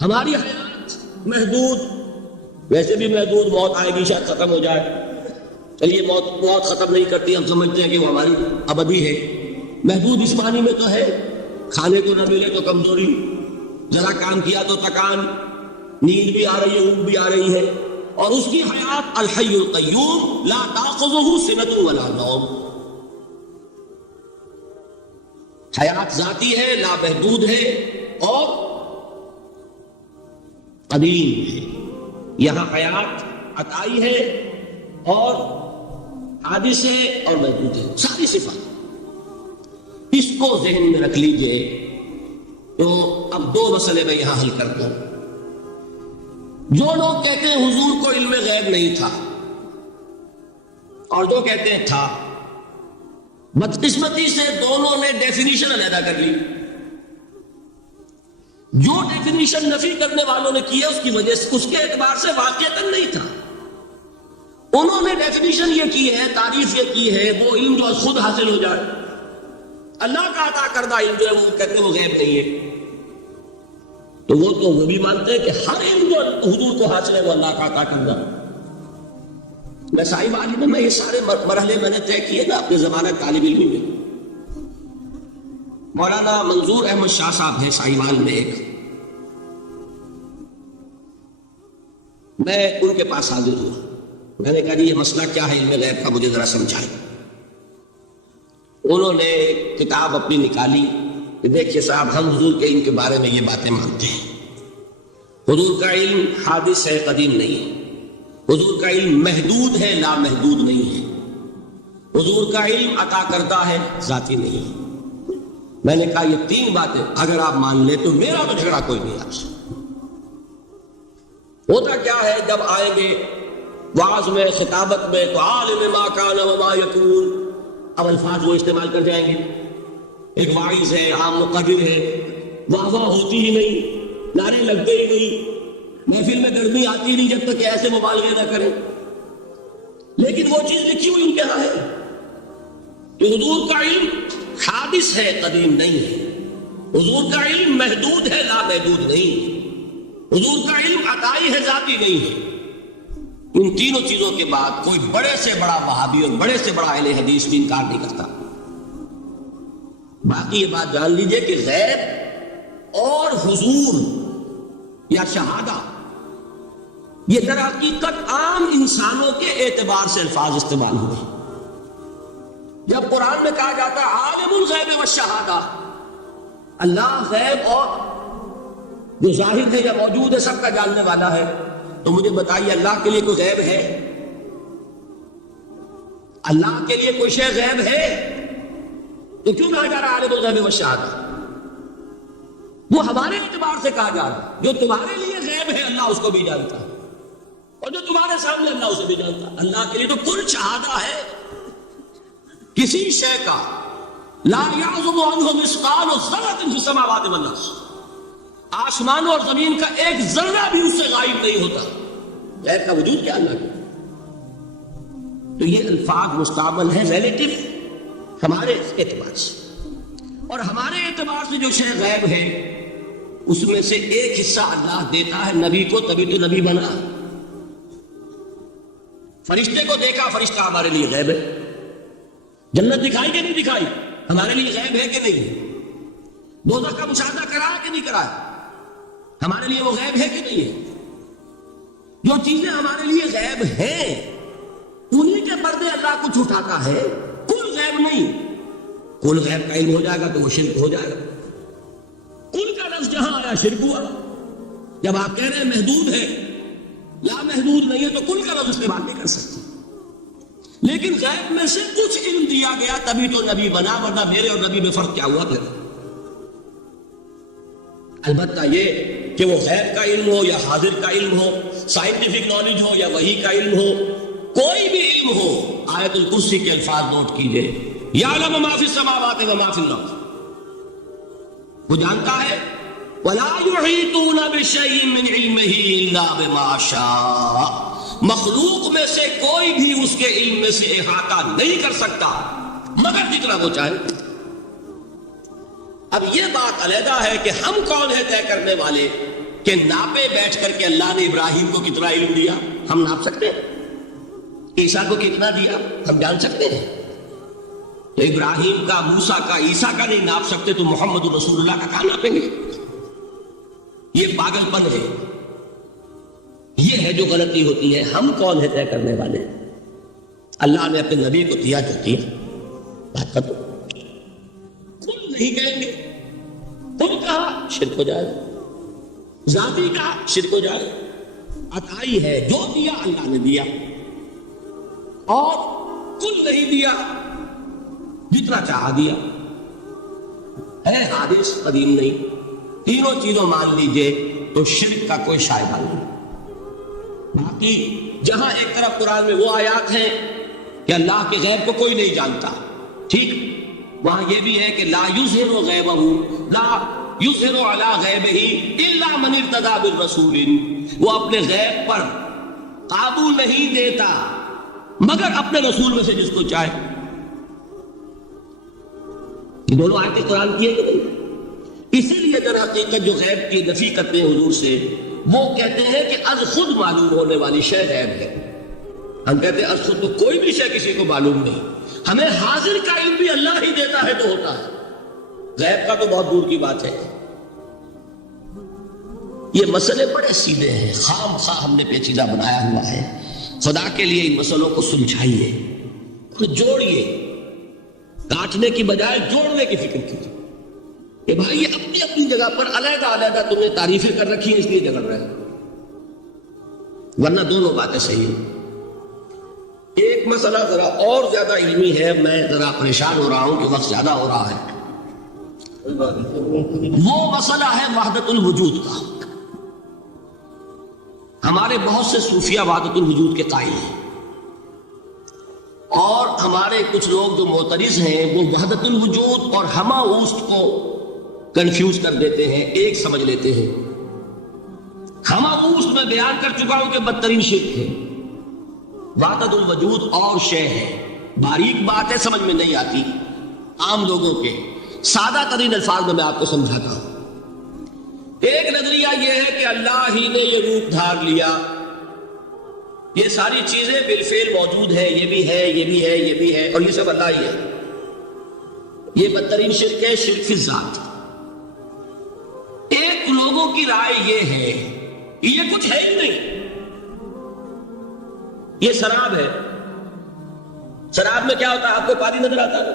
ہماری حیات محدود، ویسے بھی محدود. موت آئے گی، شاید ختم ہو جائے. چلیے موت ختم نہیں کرتی، ہم سمجھتے ہیں کہ وہ ہماری ابدی ہے. محدود اس معنی میں تو ہے کھانے کو نہ ملے تو کمزوری، ذرا کام کیا تو تکان، نیند بھی آ رہی ہے، اونگ بھی آ رہی ہے. اور اس کی حیات الحی القیوم لا تاخذہ سنۃ ولا نوم. حیات ذاتی ہے، لا محدود ہے اور قدیم ہے. یہاں حیات عطائی ہے اور حادث ہے اور محدود ہے، ساری صفات. اس کو ذہن میں رکھ لیجئے. تو اب 2 مسئلے میں یہاں حل کرتا ہوں. جو لوگ کہتے ہیں حضور کو علم غیب نہیں تھا اور جو کہتے ہیں تھا، بدقسمتی سے دونوں نے ڈیفینیشن علیحدہ کر لی. جو ڈیفینیشن نفی کرنے والوں نے کی ہے اس کی وجہ سے، اس کے اعتبار سے واقعتاً نہیں تھا. انہوں نے ڈیفینیشن یہ کی ہے، تعریف یہ کی ہے، وہ علم جو خود حاصل ہو جائے، اللہ کا عطا کردہ علم جو ہے وہ کہتے ہیں وہ غیب نہیں ہے۔ تو وہ بھی مانتے ہیں کہ ہر علم جو حضور کو حاصل ہے وہ اللہ کا عطا کردہ۔ میں صاحب عالم میں یہ سارے مرحلے میں نے طے کیے نا اپنے زمانہ طالب علمی میں۔ مولانا منظور احمد شاہ صاحب ہیں سائیوال میں ایک، میں ان کے پاس حاضر ہوا، میں نے کہا جی یہ مسئلہ کیا ہے علم غیب کا، مجھے ذرا سمجھائیں۔ انہوں نے ایک کتاب اپنی نکالی کہ دیکھیے صاحب ہم حضور کے علم کے بارے میں یہ باتیں مانتے ہیں، حضور کا علم حادث ہے، قدیم نہیں ہے، حضور کا علم محدود ہے، لامحدود نہیں ہے، حضور کا علم عطا کردہ ہے، ذاتی نہیں ہے۔ میں نے کہا یہ تین باتیں اگر آپ مان لیں تو میرا تو جھگڑا کوئی نہیں آپ سے۔ ہوتا کیا ہے جب آئیں گے وعظ میں، خطابت میں، تو عالم ما کان وما یکون، اب الفاظ وہ استعمال کر جائیں گے، ایک واعظ ہے، عام مقرر ہے، واہ واہ ہوتی ہی نہیں، نعرے لگتے ہی نہیں، محفل میں گرمی آتی نہیں جب تک کہ ایسے مبالغے نہ کریں۔ لیکن وہ چیز لکھی ہوئی ان کے ہاں ہے کہ حضور کا علم حادث ہے، قدیم نہیں ہے، حضور کا علم محدود ہے، لامحدود نہیں ہے، حضور کا علم عطائی ہے، ذاتی نہیں ہے۔ ان تینوں چیزوں کے بعد کوئی بڑے سے بڑا وہابی اور بڑے سے بڑا اہل حدیث بھی انکار نہیں کرتا۔ باقی یہ بات جان لیجئے کہ غیب اور حضور یا شہادہ یہ در حقیقت عام انسانوں کے اعتبار سے الفاظ استعمال ہوئے۔ جب قرآن میں کہا جاتا ہے عالم الغیب والشہادہ، اللہ غیب اور جو ظاہر ہے یا موجود ہے سب کا جاننے والا ہے، تو مجھے بتائیے اللہ کے لیے کوئی غیب ہے؟ اللہ کے لیے کوئی شے غیب ہے؟ تو کیوں کہا جا رہا ہے عالم الغیب والشہادہ؟ وہ ہمارے اعتبار سے کہا جا رہا ہے، جو تمہارے لیے غیب ہے اللہ اس کو بھی جانتا ہے، اور جو تمہارے سامنے اللہ اسے بھی جانتا ہے۔ اللہ کے لیے تو کل شہادہ ہے، کسی شے کا لا یعزب عنہ مثقال ذرۃ فی السماوات والارض، آسمانوں اور زمین کا ایک ذرہ بھی اس سے غائب نہیں ہوتا۔ غیب کا وجود کیا اللہ کا؟ تو یہ الفاظ مستعمل ہیں ریلیٹو ہمارے اعتبار سے، اور ہمارے اعتبار سے جو شے غیب ہے اس میں سے ایک حصہ اللہ دیتا ہے نبی کو، تبھی تو نبی بنا۔ فرشتے کو دیکھا، فرشتہ ہمارے لیے غیب ہے۔ جنت دکھائی کہ نہیں دکھائی، ہمارے لیے غیب ہے کہ نہیں؟ دوزخ کا مشاہدہ کرایا کہ نہیں کرایا، ہمارے لیے وہ غیب ہے کہ نہیں ہے؟ جو چیزیں ہمارے لیے غیب ہیں انہی کے پردے اللہ کچھ اٹھاتا ہے، کل غیب نہیں۔ کل غیب کا علم ہو جائے گا تو وہ شرک ہو جائے گا۔ کل کا لفظ جہاں آیا شرک ہوا۔ جب آپ کہہ رہے ہیں محدود ہے، لا محدود نہیں ہے، تو کل کا لفظ استعمال نہیں کر سکتے۔ لیکن غیب میں سے کچھ علم دیا گیا تبھی تو نبی بنا، ورنہ میرے اور نبی میں فرق کیا ہوا پھر؟ البتہ یہ کہ وہ غیب کا علم ہو یا حاضر کا علم ہو، سائنٹیفک نالج ہو یا وحی کا علم ہو، کوئی بھی علم ہو، آیت الکرسی کے الفاظ نوٹ کیجئے، یعلم ما فی السماوات وما فی الارض، وہ جانتا ہے ولا یحیطون بشیء من علمہ الا بما شاء، مخلوق میں سے کوئی بھی اس کے علم میں سے احاطہ نہیں کر سکتا مگر جتنا وہ چاہے۔ اب یہ بات علیحدہ ہے کہ ہم کون ہیں طے کرنے والے کہ ناپے بیٹھ کر کے اللہ نے ابراہیم کو کتنا علم دیا ہم ناپ سکتے ہیں، عیسیٰ کو کتنا دیا ہم جان سکتے ہیں؟ تو ابراہیم کا، موسیٰ کا، عیسیٰ کا نہیں ناپ سکتے تو محمد رسول اللہ کا کہاں ناپیں گے؟ یہ پاگل پن ہے، یہ ہے جو غلطی ہوتی ہے۔ ہم کون ہے طے کرنے والے؟ اللہ نے اپنے نبی کو دیا جو دیا، بات کر دو۔ کل نہیں کہیں گے، کل کہا شرک ہو جائے، ذاتی کہا شرک ہو جائے۔ عطائی ہے، جو دیا اللہ نے دیا، اور کل نہیں دیا، جتنا چاہا دیا، ہے حادث، قدیم نہیں۔ تینوں چیزوں مان لیجئے تو شرک کا کوئی شائبہ نہیں۔ باقی جہاں ایک طرف قرآن میں وہ آیات ہیں کہ اللہ کے غیب کو کوئی نہیں جانتا، ٹھیک، وہاں یہ بھی ہے کہ لا یظہر غیبہ، لا یظہر علی غیبہ الا من ارتضی بالرسول، وہ اپنے غیب پر قابو نہیں دیتا مگر اپنے رسول میں سے جس کو چاہے. یہ دونوں آیتیں قرآن کی ہے کہ نہیں؟ اسی لیے در حقیقت جو غیب کی نفی کرتے ہیں حضور سے، وہ کہتے ہیں کہ از خود معلوم ہونے والی شے غیب ہے. ہم کہتے ہیں از خود تو کوئی بھی شے کسی کو معلوم نہیں، ہمیں حاضر کا علم بھی اللہ ہی دیتا ہے تو ہوتا ہے، غیب کا تو بہت دور کی بات ہے. یہ مسئلے بڑے سیدھے ہیں، خام خواہ ہم نے پیچیدہ بنایا ہوا ہے. خدا کے لیے ان مسئلوں کو سلجھائیے، جوڑیے، کاٹنے کی بجائے جوڑنے کی فکر کیجیے کہ بھائی یہ اپنی اپنی جگہ پر علیحدہ علیحدہ تم نے تعریفیں کر رکھی ہیں اس لیے جھگڑ رہے ہیں، ورنہ دونوں باتیں صحیح ہیں. ایک مسئلہ ذرا اور زیادہ علمی ہے، میں ذرا پریشان ہو رہا ہوں کہ وقت زیادہ ہو رہا ہے. وہ مسئلہ ہے وحدت الوجود کا. ہمارے بہت سے صوفیہ وحدت الوجود کے قائل ہیں، اور ہمارے کچھ لوگ جو معترض ہیں وہ وحدت الوجود اور ہمہ اوست کو کنفیوز کر دیتے ہیں، ایک سمجھ لیتے ہیں. ہمہ اوست میں بیان کر چکا ہوں کہ بدترین شرک ہے. وحدت الوجود اور شے ہے، باریک بات ہے، سمجھ میں نہیں آتی عام لوگوں کے. سادہ ترین الفاظ میں آپ کو سمجھاتا ہوں. ایک نظریہ یہ ہے کہ اللہ ہی نے یہ روپ دھار لیا، یہ ساری چیزیں بالفعل موجود ہے، یہ بھی ہے، یہ بھی ہے، یہ بھی ہے، اور یہ سب اللہ ہی ہے. یہ بدترین شرک ہے، شرک فی الذات. ایک لوگوں کی رائے یہ ہے کہ یہ کچھ ہے ہی نہیں، یہ شراب ہے. شراب میں کیا ہوتا ہے؟ آپ کو پانی نظر آتا ہے؟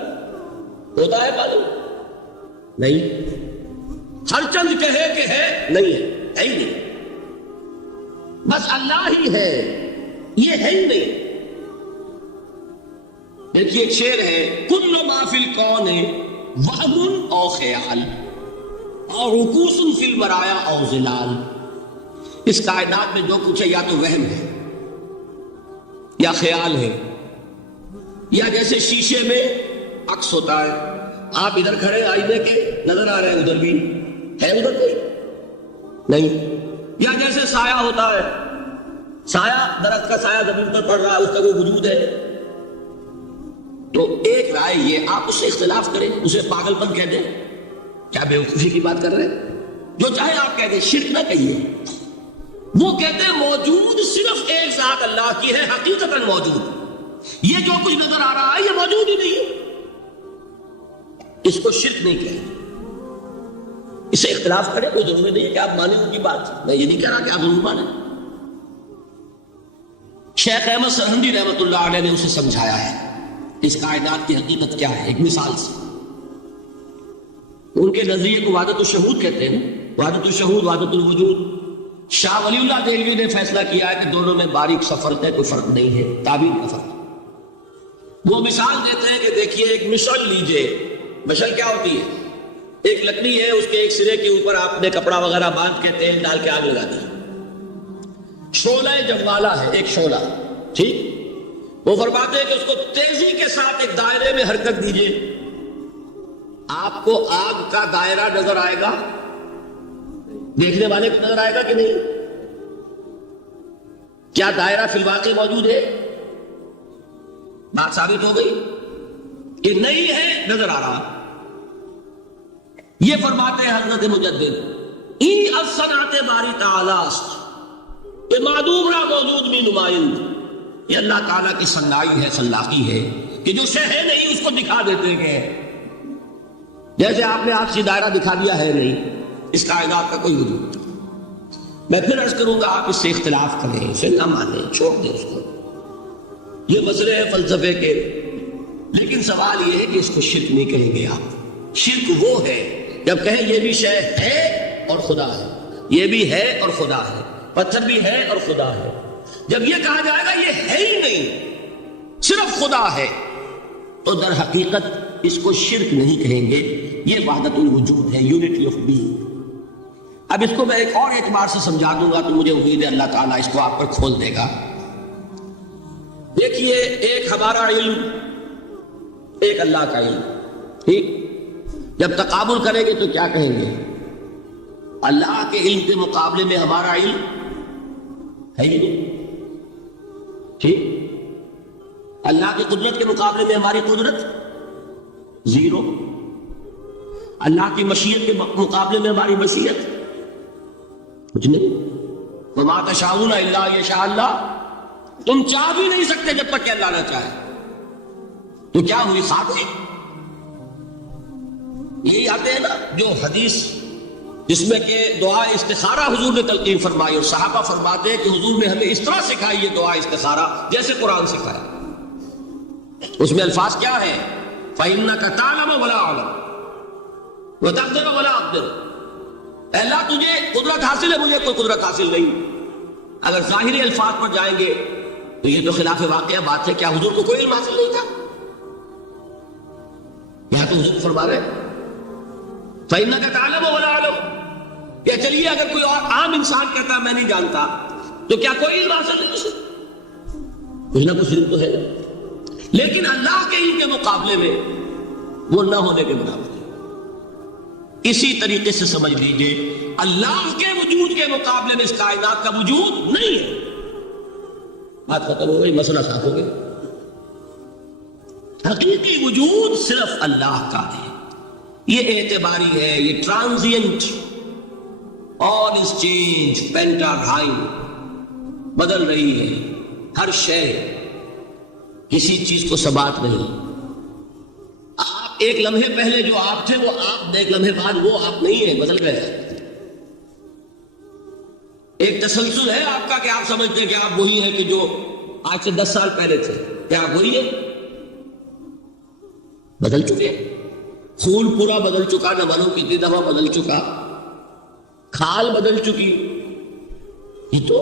ہوتا ہے پانی؟ نہیں. ہر چند کہے کہ ہے، نہیں ہے ہی نہیں. بس اللہ ہی ہے، یہ ہے ہی نہیں. دیکھیے ایک شعر ہے، کل ما فی الکون وہم او خیال اور رکوس فی البرایا او ظلال. اس کائنات میں جو کچھ ہے یا تو وہم ہے یا خیال ہے، یا جیسے شیشے میں عکس ہوتا ہے، آپ ادھر کھڑے آئینے کے نظر آ رہے ہیں، ادھر بھی ہے، ادھر کوئی نہیں. یا جیسے سایہ ہوتا ہے، سایہ درخت کا سایہ زمین پر پڑ رہا ہے، اس کا کوئی وجود ہے. تو ایک رائے یہ، آپ اس سے اختلاف کریں، اسے پاگل پن کہہ دیں، کیا بیوقوفی کی بات کر رہے ہیں؟ جو چاہے آپ کہہ دیں، شرک نہ کہیے. وہ کہتے ہیں موجود صرف ایک ذات اللہ کی ہے، حقیقتاً موجود. یہ جو کچھ نظر آ رہا ہے یہ موجود ہی نہیں ہے. اس کو شرک نہیں کہتے. اس سے اختلاف کریں، کوئی ضروری نہیں ہے کہ آپ مانیں ان کی بات. میں یہ نہیں کہہ رہا کہ آپ ضرور مانیں. شیخ احمد سرہندی رحمۃ اللہ علیہ نے اسے سمجھایا ہے اس کائنات کی حقیقت کیا ہے، ایک مثال سے. ان کے نظریے کو وحدت الشہود کہتے ہیں، وحدت الشہود، وحدت الوجود. شاہ ولی اللہ دہلوی نے فیصلہ کیا ہے کہ دونوں میں باریک سا فرق ہے، کوئی فرق نہیں ہے، تعبیر کا فرق. وہ مثال دیتے ہیں کہ دیکھیے ایک مشعل لیجئے. مشعل کیا ہوتی ہے؟ ایک لکڑی ہے، اس کے ایک سرے کے اوپر آپ نے کپڑا وغیرہ باندھ کے تیل ڈال کے آگ لگا دی. شعلہ جوالا ہے، ایک شعلہ، ٹھیک. وہ فرماتے ہیں کہ اس کو تیزی کے ساتھ ایک دائرے میں حرکت دیجئے، آپ کو آگ کا دائرہ نظر آئے گا، دیکھنے والے کو نظر آئے گا کہ نہیں؟ کیا دائرہ فی الواقع موجود ہے؟ بات ثابت ہو گئی کہ نہیں ہے، نظر آ رہا. یہ فرماتے ہیں حضرت مجدد، ای الصنعت باری تعالی است، یہ معدوم را موجود میں نمائند. یہ اللہ تعالیٰ کی صنائی ہے، خلاقی ہے کہ جو شے ہے نہیں اس کو دکھا دیتے ہیں. جیسے آپ نے آپ سے دائرہ دکھا دیا ہے نہیں، اس کائنات کا کوئی وجود. میں پھر عرض کروں گا آپ اس سے اختلاف کریں، اسے نہ مانیں، چھوڑ دیں اس کو. یہ مسئلے ہیں فلسفے کے، لیکن سوال یہ ہے کہ اس کو شرک نہیں کہیں گے آپ. شرک وہ ہے جب کہیں یہ بھی شے ہے اور خدا ہے، یہ بھی ہے اور خدا ہے، پتھر بھی ہے اور خدا ہے. جب یہ کہا جائے گا یہ ہے ہی نہیں، صرف خدا ہے، تو در حقیقت اس کو شرک نہیں کہیں گے. یہ وحدت الوجود ہے، یونٹی آف بینگ. اب اس کو میں ایک اور اعتبار سے سمجھا دوں گا تو مجھے امید ہے اللہ تعالیٰ اس کو آپ پر کھول دے گا. دیکھیے ایک ہمارا علم، ایک اللہ کا علم، ٹھیک. جب تقابل کریں گے تو کیا کہیں گے؟ اللہ کے علم کے مقابلے میں ہمارا علم ہے ہی نہیں، ٹھیک. اللہ کی قدرت کے مقابلے میں ہماری قدرت زیرو، اللہ کی مشیت کے مقابلے میں ہماری مشیت کچھ نہیں۔ وما تشاءون الا ان یشاء اللہ، تم چاہ بھی نہیں سکتے جب تک کہ اللہ نہ چاہے۔ تو کیا ہوئی خاطر؟ یہی آتے ہیں نا جو حدیث جس میں کہ دعا استخارہ حضور نے تلقین فرمائی، اور صحابہ فرماتے ہیں کہ حضور نے ہمیں اس طرح سکھائی یہ دعا استخارہ جیسے قرآن سکھایا۔ اس میں الفاظ کیا ہے؟ فَإِنَّكَ تَعْلَمُ وَلَا أَعْلَمُ وَتَقْدِرُ وَلَا أَقْدِرُ، اے اللہ تجھے قدرت حاصل ہے، مجھے کوئی قدرت حاصل نہیں۔ اگر ظاہری الفاظ پر جائیں گے تو یہ تو خلاف واقعہ بات ہے۔ کیا حضور کو کوئی علم حاصل نہیں تھا؟ یہاں تو حضور فرما رہے ہیں فَإِنَّكَ تَعْلَمُ وَلَا أَعْلَمُ، یا چلیے اگر کوئی اور عام انسان کہتا ہے میں نہیں جانتا، تو کیا کوئی علم حاصل نہیں اسے؟ کچھ نہ کچھ علم تو ہے، لیکن اللہ کے علم کے مقابلے میں وہ نہ ہونے کے برابر ہے۔ اسی طریقے سے سمجھ لیجئے اللہ کے وجود کے مقابلے میں اس کائنات کا وجود نہیں ہے۔ بات ختم ہو گئی، مسئلہ صاف ہو گیا۔ حقیقی وجود صرف اللہ کا ہے، یہ اعتباری ہے، یہ ٹرانزینٹ، آل از چینج، پینٹا رائن، بدل رہی ہے ہر شے، کسی چیز کو ثبات نہیں۔ آپ ایک لمحے پہلے جو آپ تھے وہ آپ، ایک لمحے بعد وہ آپ نہیں ہیں، بدل گئے۔ ایک تسلسل ہے آپ کا کہ آپ سمجھتے ہیں کہ آپ وہی ہیں کہ جو آج سے 10 سال پہلے تھے۔ کیا آپ وہی ہیں؟ بدل چکے، خون پورا بدل چکا، نمنوں کتنی دفعہ بدل چکا، کھال بدل چکی۔ یہ تو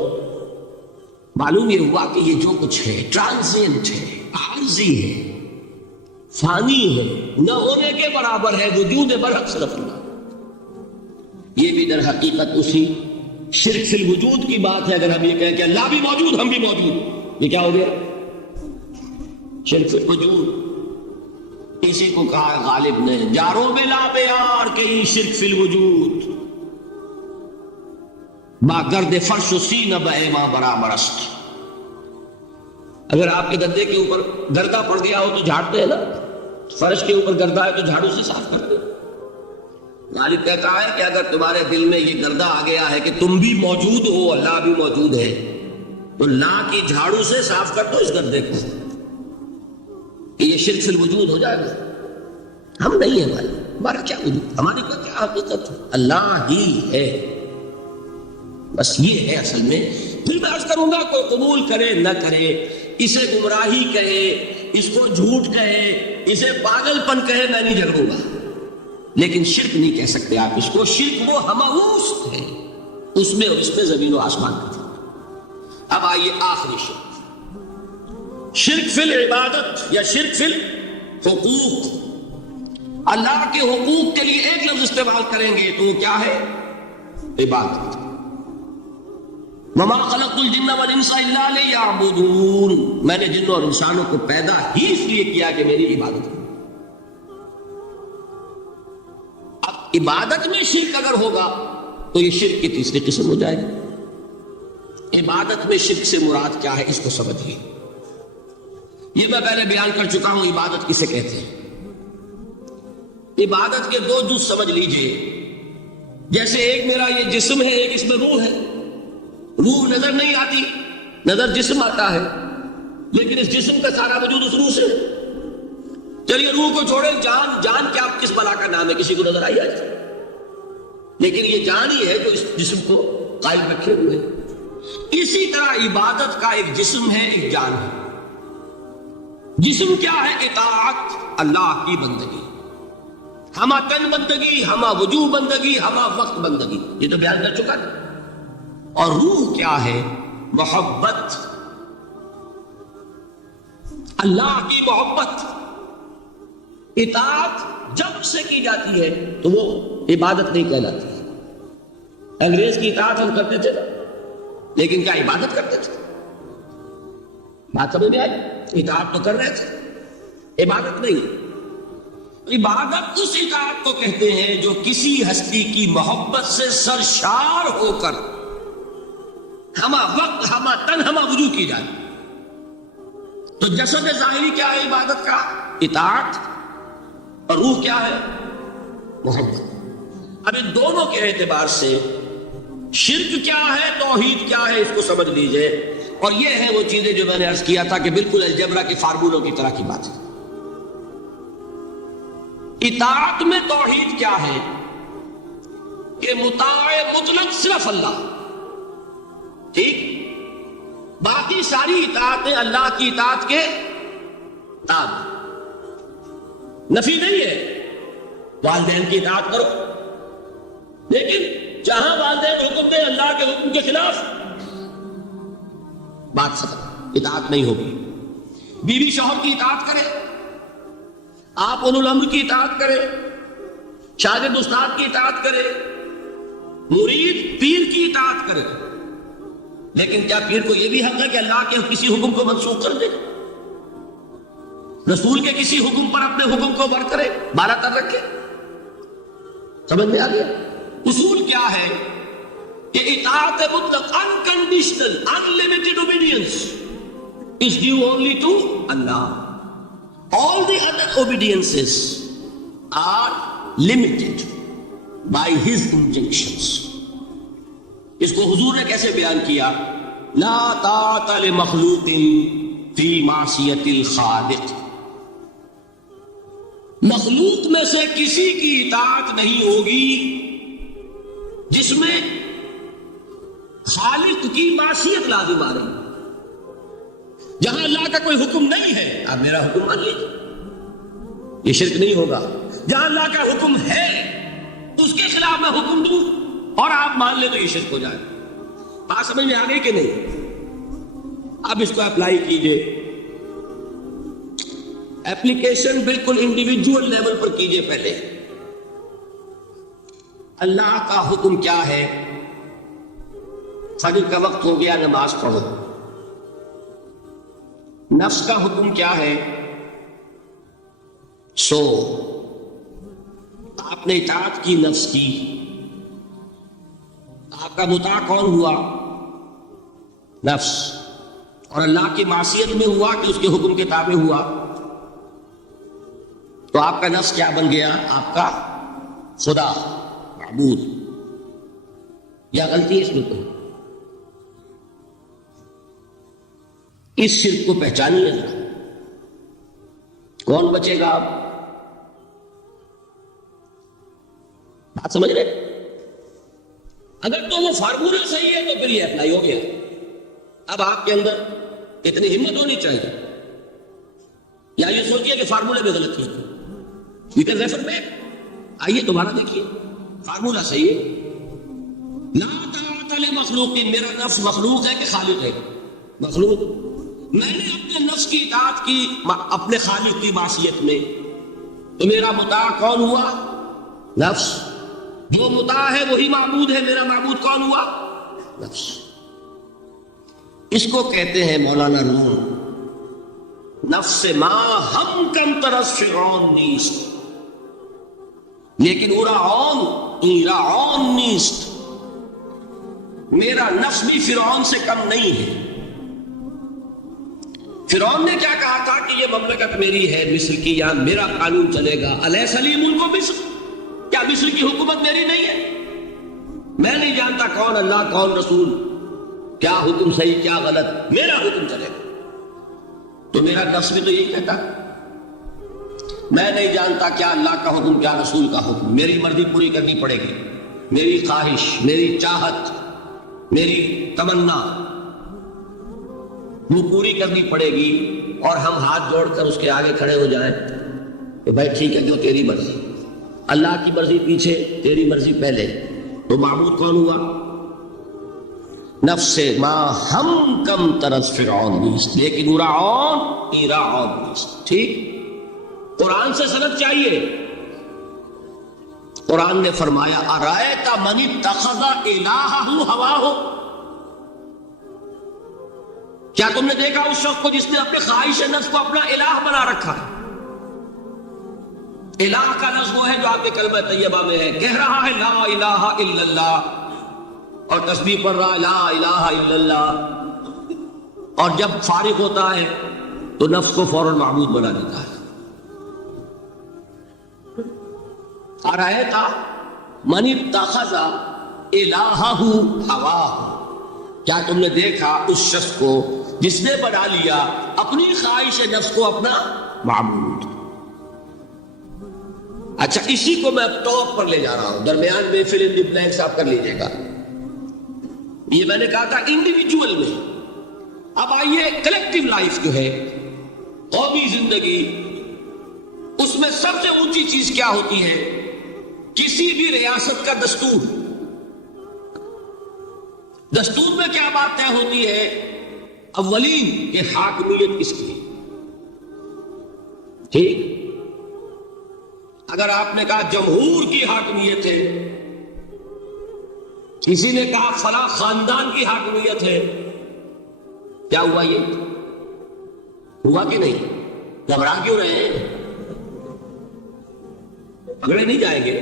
معلوم یہ ہوا کہ یہ جو کچھ ہے ٹرانزینٹ ہے، عارضی ہے، فانی ہے، نہ ہونے کے برابر ہے، وجود برحق صرف اللہ۔ یہ بھی در حقیقت اسی شرک فی الوجود کی بات ہے۔ اگر ہم یہ کہیں کہ اللہ بھی موجود ہم بھی موجود، یہ کیا ہو گیا؟ شرک فی الوجود۔ اسی کو کہا غالب نے جاروں میں لا بیار کہیں شرک فی الوجود، با گرد فرش و سینہ بے ما برابر است۔ اگر آپ کے گدے کے اوپر گردہ پڑ گیا ہو تو جھاڑتے ہیں نا، فرش کے اوپر گردہ ہے تو جھاڑو سے صاف کرتے ہیں۔ غالب کہتا ہے کہ اگر تمہارے دل میں یہ گردہ آ گیا ہے کہ تم بھی موجود ہو، اللہ بھی موجود ہے، تو لا کی جھاڑو سے صاف کر دو اس گردے کو، یہ شرک فی الوجود ہو جائے گا۔ ہم نہیں ہیں بھائی، ہمارا کیا وجود، ہماری کوئی کیا حقیقت، اللہ ہی ہے، بس یہ ہے اصل میں۔ پھر میں عرض کروں گا کوئی قبول کرے نہ کرے، اسے گمراہی کہے، اس کو جھوٹ کہے، اسے پاگل پن کہے، میں نہیں جھگڑوں گا، لیکن شرک نہیں کہہ سکتے آپ اس کو۔ شرک وہ ہماؤس ہے، اس میں اور اس میں زمین و آسمان کا فرق۔ اب آئیے آخری شرک، شرک فی العبادت یا شرک فی الحقوق۔ اللہ کے حقوق کے لیے ایک لفظ استعمال کریں گے تو وہ کیا ہے؟ عبادت۔ وما خلقت الجن والانس الا لیعبدون، میں نے جنوں اور انسانوں کو پیدا ہی اس لیے کیا کہ میری عبادت کریں۔ اب عبادت میں شرک اگر ہوگا تو یہ شرک کی تیسری قسم ہو جائے گی۔ عبادت میں شرک سے مراد کیا ہے اس کو سمجھیے۔ یہ میں پہلے بیان کر چکا ہوں عبادت کسے کہتے ہیں۔ عبادت کے دو جز سمجھ لیجئے، جیسے ایک میرا یہ جسم ہے، ایک اس میں روح ہے۔ روح نظر نہیں آتی، نظر جسم آتا ہے، لیکن اس جسم کا سارا وجود اس روح سے ہے۔ چلیے روح کو چھوڑے، جان، جان کیا کس بلا کا نام ہے، کسی کو نظر آئی آج؟ لیکن یہ جان ہی ہے جو اس جسم کو قائم رکھے ہوئے۔ اسی طرح عبادت کا ایک جسم ہے، ایک جان ہے۔ جسم کیا ہے؟ اطاعت، اللہ کی بندگی، ہما تن بندگی، ہما وجوہ بندگی، ہما وقت بندگی، یہ تو بیان کر چکا ہے۔ اور روح کیا ہے؟ محبت، اللہ کی محبت۔ اطاعت جب سے کی جاتی ہے تو وہ عبادت نہیں کہلاتی ہے۔ انگریز کی اطاعت ہم کرتے تھے لیکن کیا عبادت کرتے تھے؟ بات سمجھ میں آئی؟ اطاعت تو کر رہے تھے، عبادت نہیں۔ عبادت اس اطاعت کو کہتے ہیں جو کسی ہستی کی محبت سے سرشار ہو کر ہما وقت، ہما تن، ہما وجود کی جائے۔ تو جسد ظاہری کیا ہے عبادت کا؟ اطاعت، اور روح کیا ہے؟ محبت۔ اب ان دونوں کے اعتبار سے شرک کیا ہے، توحید کیا ہے، اس کو سمجھ لیجئے۔ اور یہ ہے وہ چیزیں جو میں نے عرض کیا تھا کہ بالکل الجبرا کے فارمولوں کی طرح کی بات ہے۔ اطاعت میں توحید کیا ہے کہ مطاع مطلق صرف اللہ، ٹھیک، باقی ساری اطاعتیں اللہ کی اطاعت کے تابع۔ نفی نہیں ہے، والدین کی اطاعت کرو، لیکن جہاں والدین حکم دیں اللہ کے حکم کے خلاف، بات ختم، اطاعت نہیں ہوگی۔ بیوی شوہر کی اطاعت کرے، آپ اولو الامر کی اطاعت کرے، شاگرد استاد کی اطاعت کرے، مرید پیر کی اطاعت کرے، لیکن کیا پیر کو یہ بھی حق ہے کہ اللہ کے کسی حکم کو منسوخ کر دے، رسول کے کسی حکم پر اپنے حکم کو بر کرے، بالا تر رکھے؟ سمجھ میں آ گیا؟ اصول کیا ہے کہ اطاعت مطلق unconditional unlimited obedience is due only to Allah. All the other obediences are limited by His injunctions. اس کو حضور نے کیسے بیان کیا؟ لا طاعت لمخلوق فی معصیت الخالق۔ مخلوق میں سے کسی کی اطاعت نہیں ہوگی جس میں خالق کی معصیت لازم آ رہی۔ جہاں اللہ کا کوئی حکم نہیں ہے آپ میرا حکم مان لیجیے، یہ شرک نہیں ہوگا۔ جہاں اللہ کا حکم ہے اس کے خلاف میں حکم دوں اور آپ مان لیں تو یہ شرک ہو جائے۔ بات سمجھ میں آ گئی کہ نہیں؟ اب اس کو اپلائی کیجئے، اپلیکیشن بالکل انڈیویجول لیول پر کیجئے۔ پہلے اللہ کا حکم کیا ہے؟ فجر کا وقت ہو گیا، نماز پڑھو۔ نفس کا حکم کیا ہے؟ سو۔ آپ نے اطاعت کی نفس کی، آپ کا مطاع کون ہوا؟ نفس۔ اور اللہ کی معصیت میں ہوا کہ اس کے حکم کے تابع ہوا، تو آپ کا نفس کیا بن گیا؟ آپ کا خدا، معبود۔ یا غلطی ہے اس میں کوئی؟ اس شرک کو پہچانیے ذرا، کون بچے گا؟ آپ بات سمجھ رہے؟ اگر تو وہ فارمولہ صحیح ہے تو پھر یہ اپلائی ہو گیا۔ اب آپ کے اندر اتنی ہمت ہونی چاہیے، یا یہ سوچیے کہ فارمولے میں غلطی ہے، یو کین ریفر بیک، آئیے دوبارہ دیکھیے، فارمولہ صحیح ہے۔ لا طاعت لمخلوق، میرا نفس مخلوق ہے کہ خالق ہے؟ مخلوق۔ میں نے اپنے نفس کی اطاعت کی اپنے خالق کی معصیت میں، تو میرا مطاع کون ہوا؟ نفس۔ جو مطاع ہے وہی معبود ہے، میرا معبود کون ہوا؟ نفس۔ اس کو کہتے ہیں مولانا روم، نفس ما ہم کم طرف فرعون نیست، لیکن ایرعون نیست، میرا نفس بھی فرعون سے کم نہیں ہے۔ فرعون نے کیا کہا تھا کہ یہ مملکت میری ہے مصر کی، یہاں میرا قانون چلے گا، الیس لی ملک مصر، کیا مصر کی حکومت میری نہیں ہے؟ میں نہیں جانتا کون اللہ کون رسول، کیا حکم صحیح کیا غلط، میرا حکم چلے گا۔ تو میرا نفس بھی تو یہی کہتا، میں نہیں جانتا کیا اللہ کا حکم کیا رسول کا حکم، میری مرضی پوری کرنی پڑے گی، میری خواہش، میری چاہت، میری تمنا وہ پوری کرنی پڑے گی۔ اور ہم ہاتھ جوڑ کر اس کے آگے کھڑے ہو جائیں کہ بھائی ٹھیک ہے، جو تیری مرضی، اللہ کی مرضی پیچھے، تیری مرضی پہلے، تو معبود کون ہوا؟ نفس ما ہم کم طرز فرعون نیست، لیکن ایرعون نیست۔ ٹھیک، قرآن سے سند چاہیے۔ قرآن نے فرمایا ارأیت من اتخذ الہہ ہواہ، کیا تم نے دیکھا اس شخص کو جس نے اپنے خواہش نفس کو اپنا الہ بنا رکھا ہے؟ الہ کا لفظ وہ ہے جو آپ کے کلمہ طیبہ میں ہے، کہہ رہا ہے لا الہ الا اللہ، اور تسبیح پڑھ رہا ہے لا الہ الا اللہ، اور جب فارغ ہوتا ہے تو نفس کو فوراً معبود بنا دیتا ہے. ارأیت من اتخذ الہہ ہواہ، کیا تم نے دیکھا اس شخص کو جس نے بنا لیا اپنی خواہش نفس کو اپنا معبود. اچھا اسی کو میں ٹاپ پر لے جا رہا ہوں، درمیان میں فل ان دی بلینکس آپ کر لیجئے گا. یہ میں نے کہا تھا انڈیویجول میں. اب آئیے کلیکٹیو لائف جو ہے، قومی زندگی، اس میں سب سے اونچی چیز کیا ہوتی ہے؟ کسی بھی ریاست کا دستور. دستور میں کیا بات طے ہوتی ہے؟ اولین کہ حاکمیت کس کی. ٹھیک، اگر آپ نے کہا جمہور کی حاکمیت ہے، کسی نے کہا فلاں خاندان کی حاکمیت ہے، کیا ہوا؟ یہ ہوا کہ نہیں؟ گھبرا کیوں رہے ہیں؟ پکڑے نہیں جائیں گے.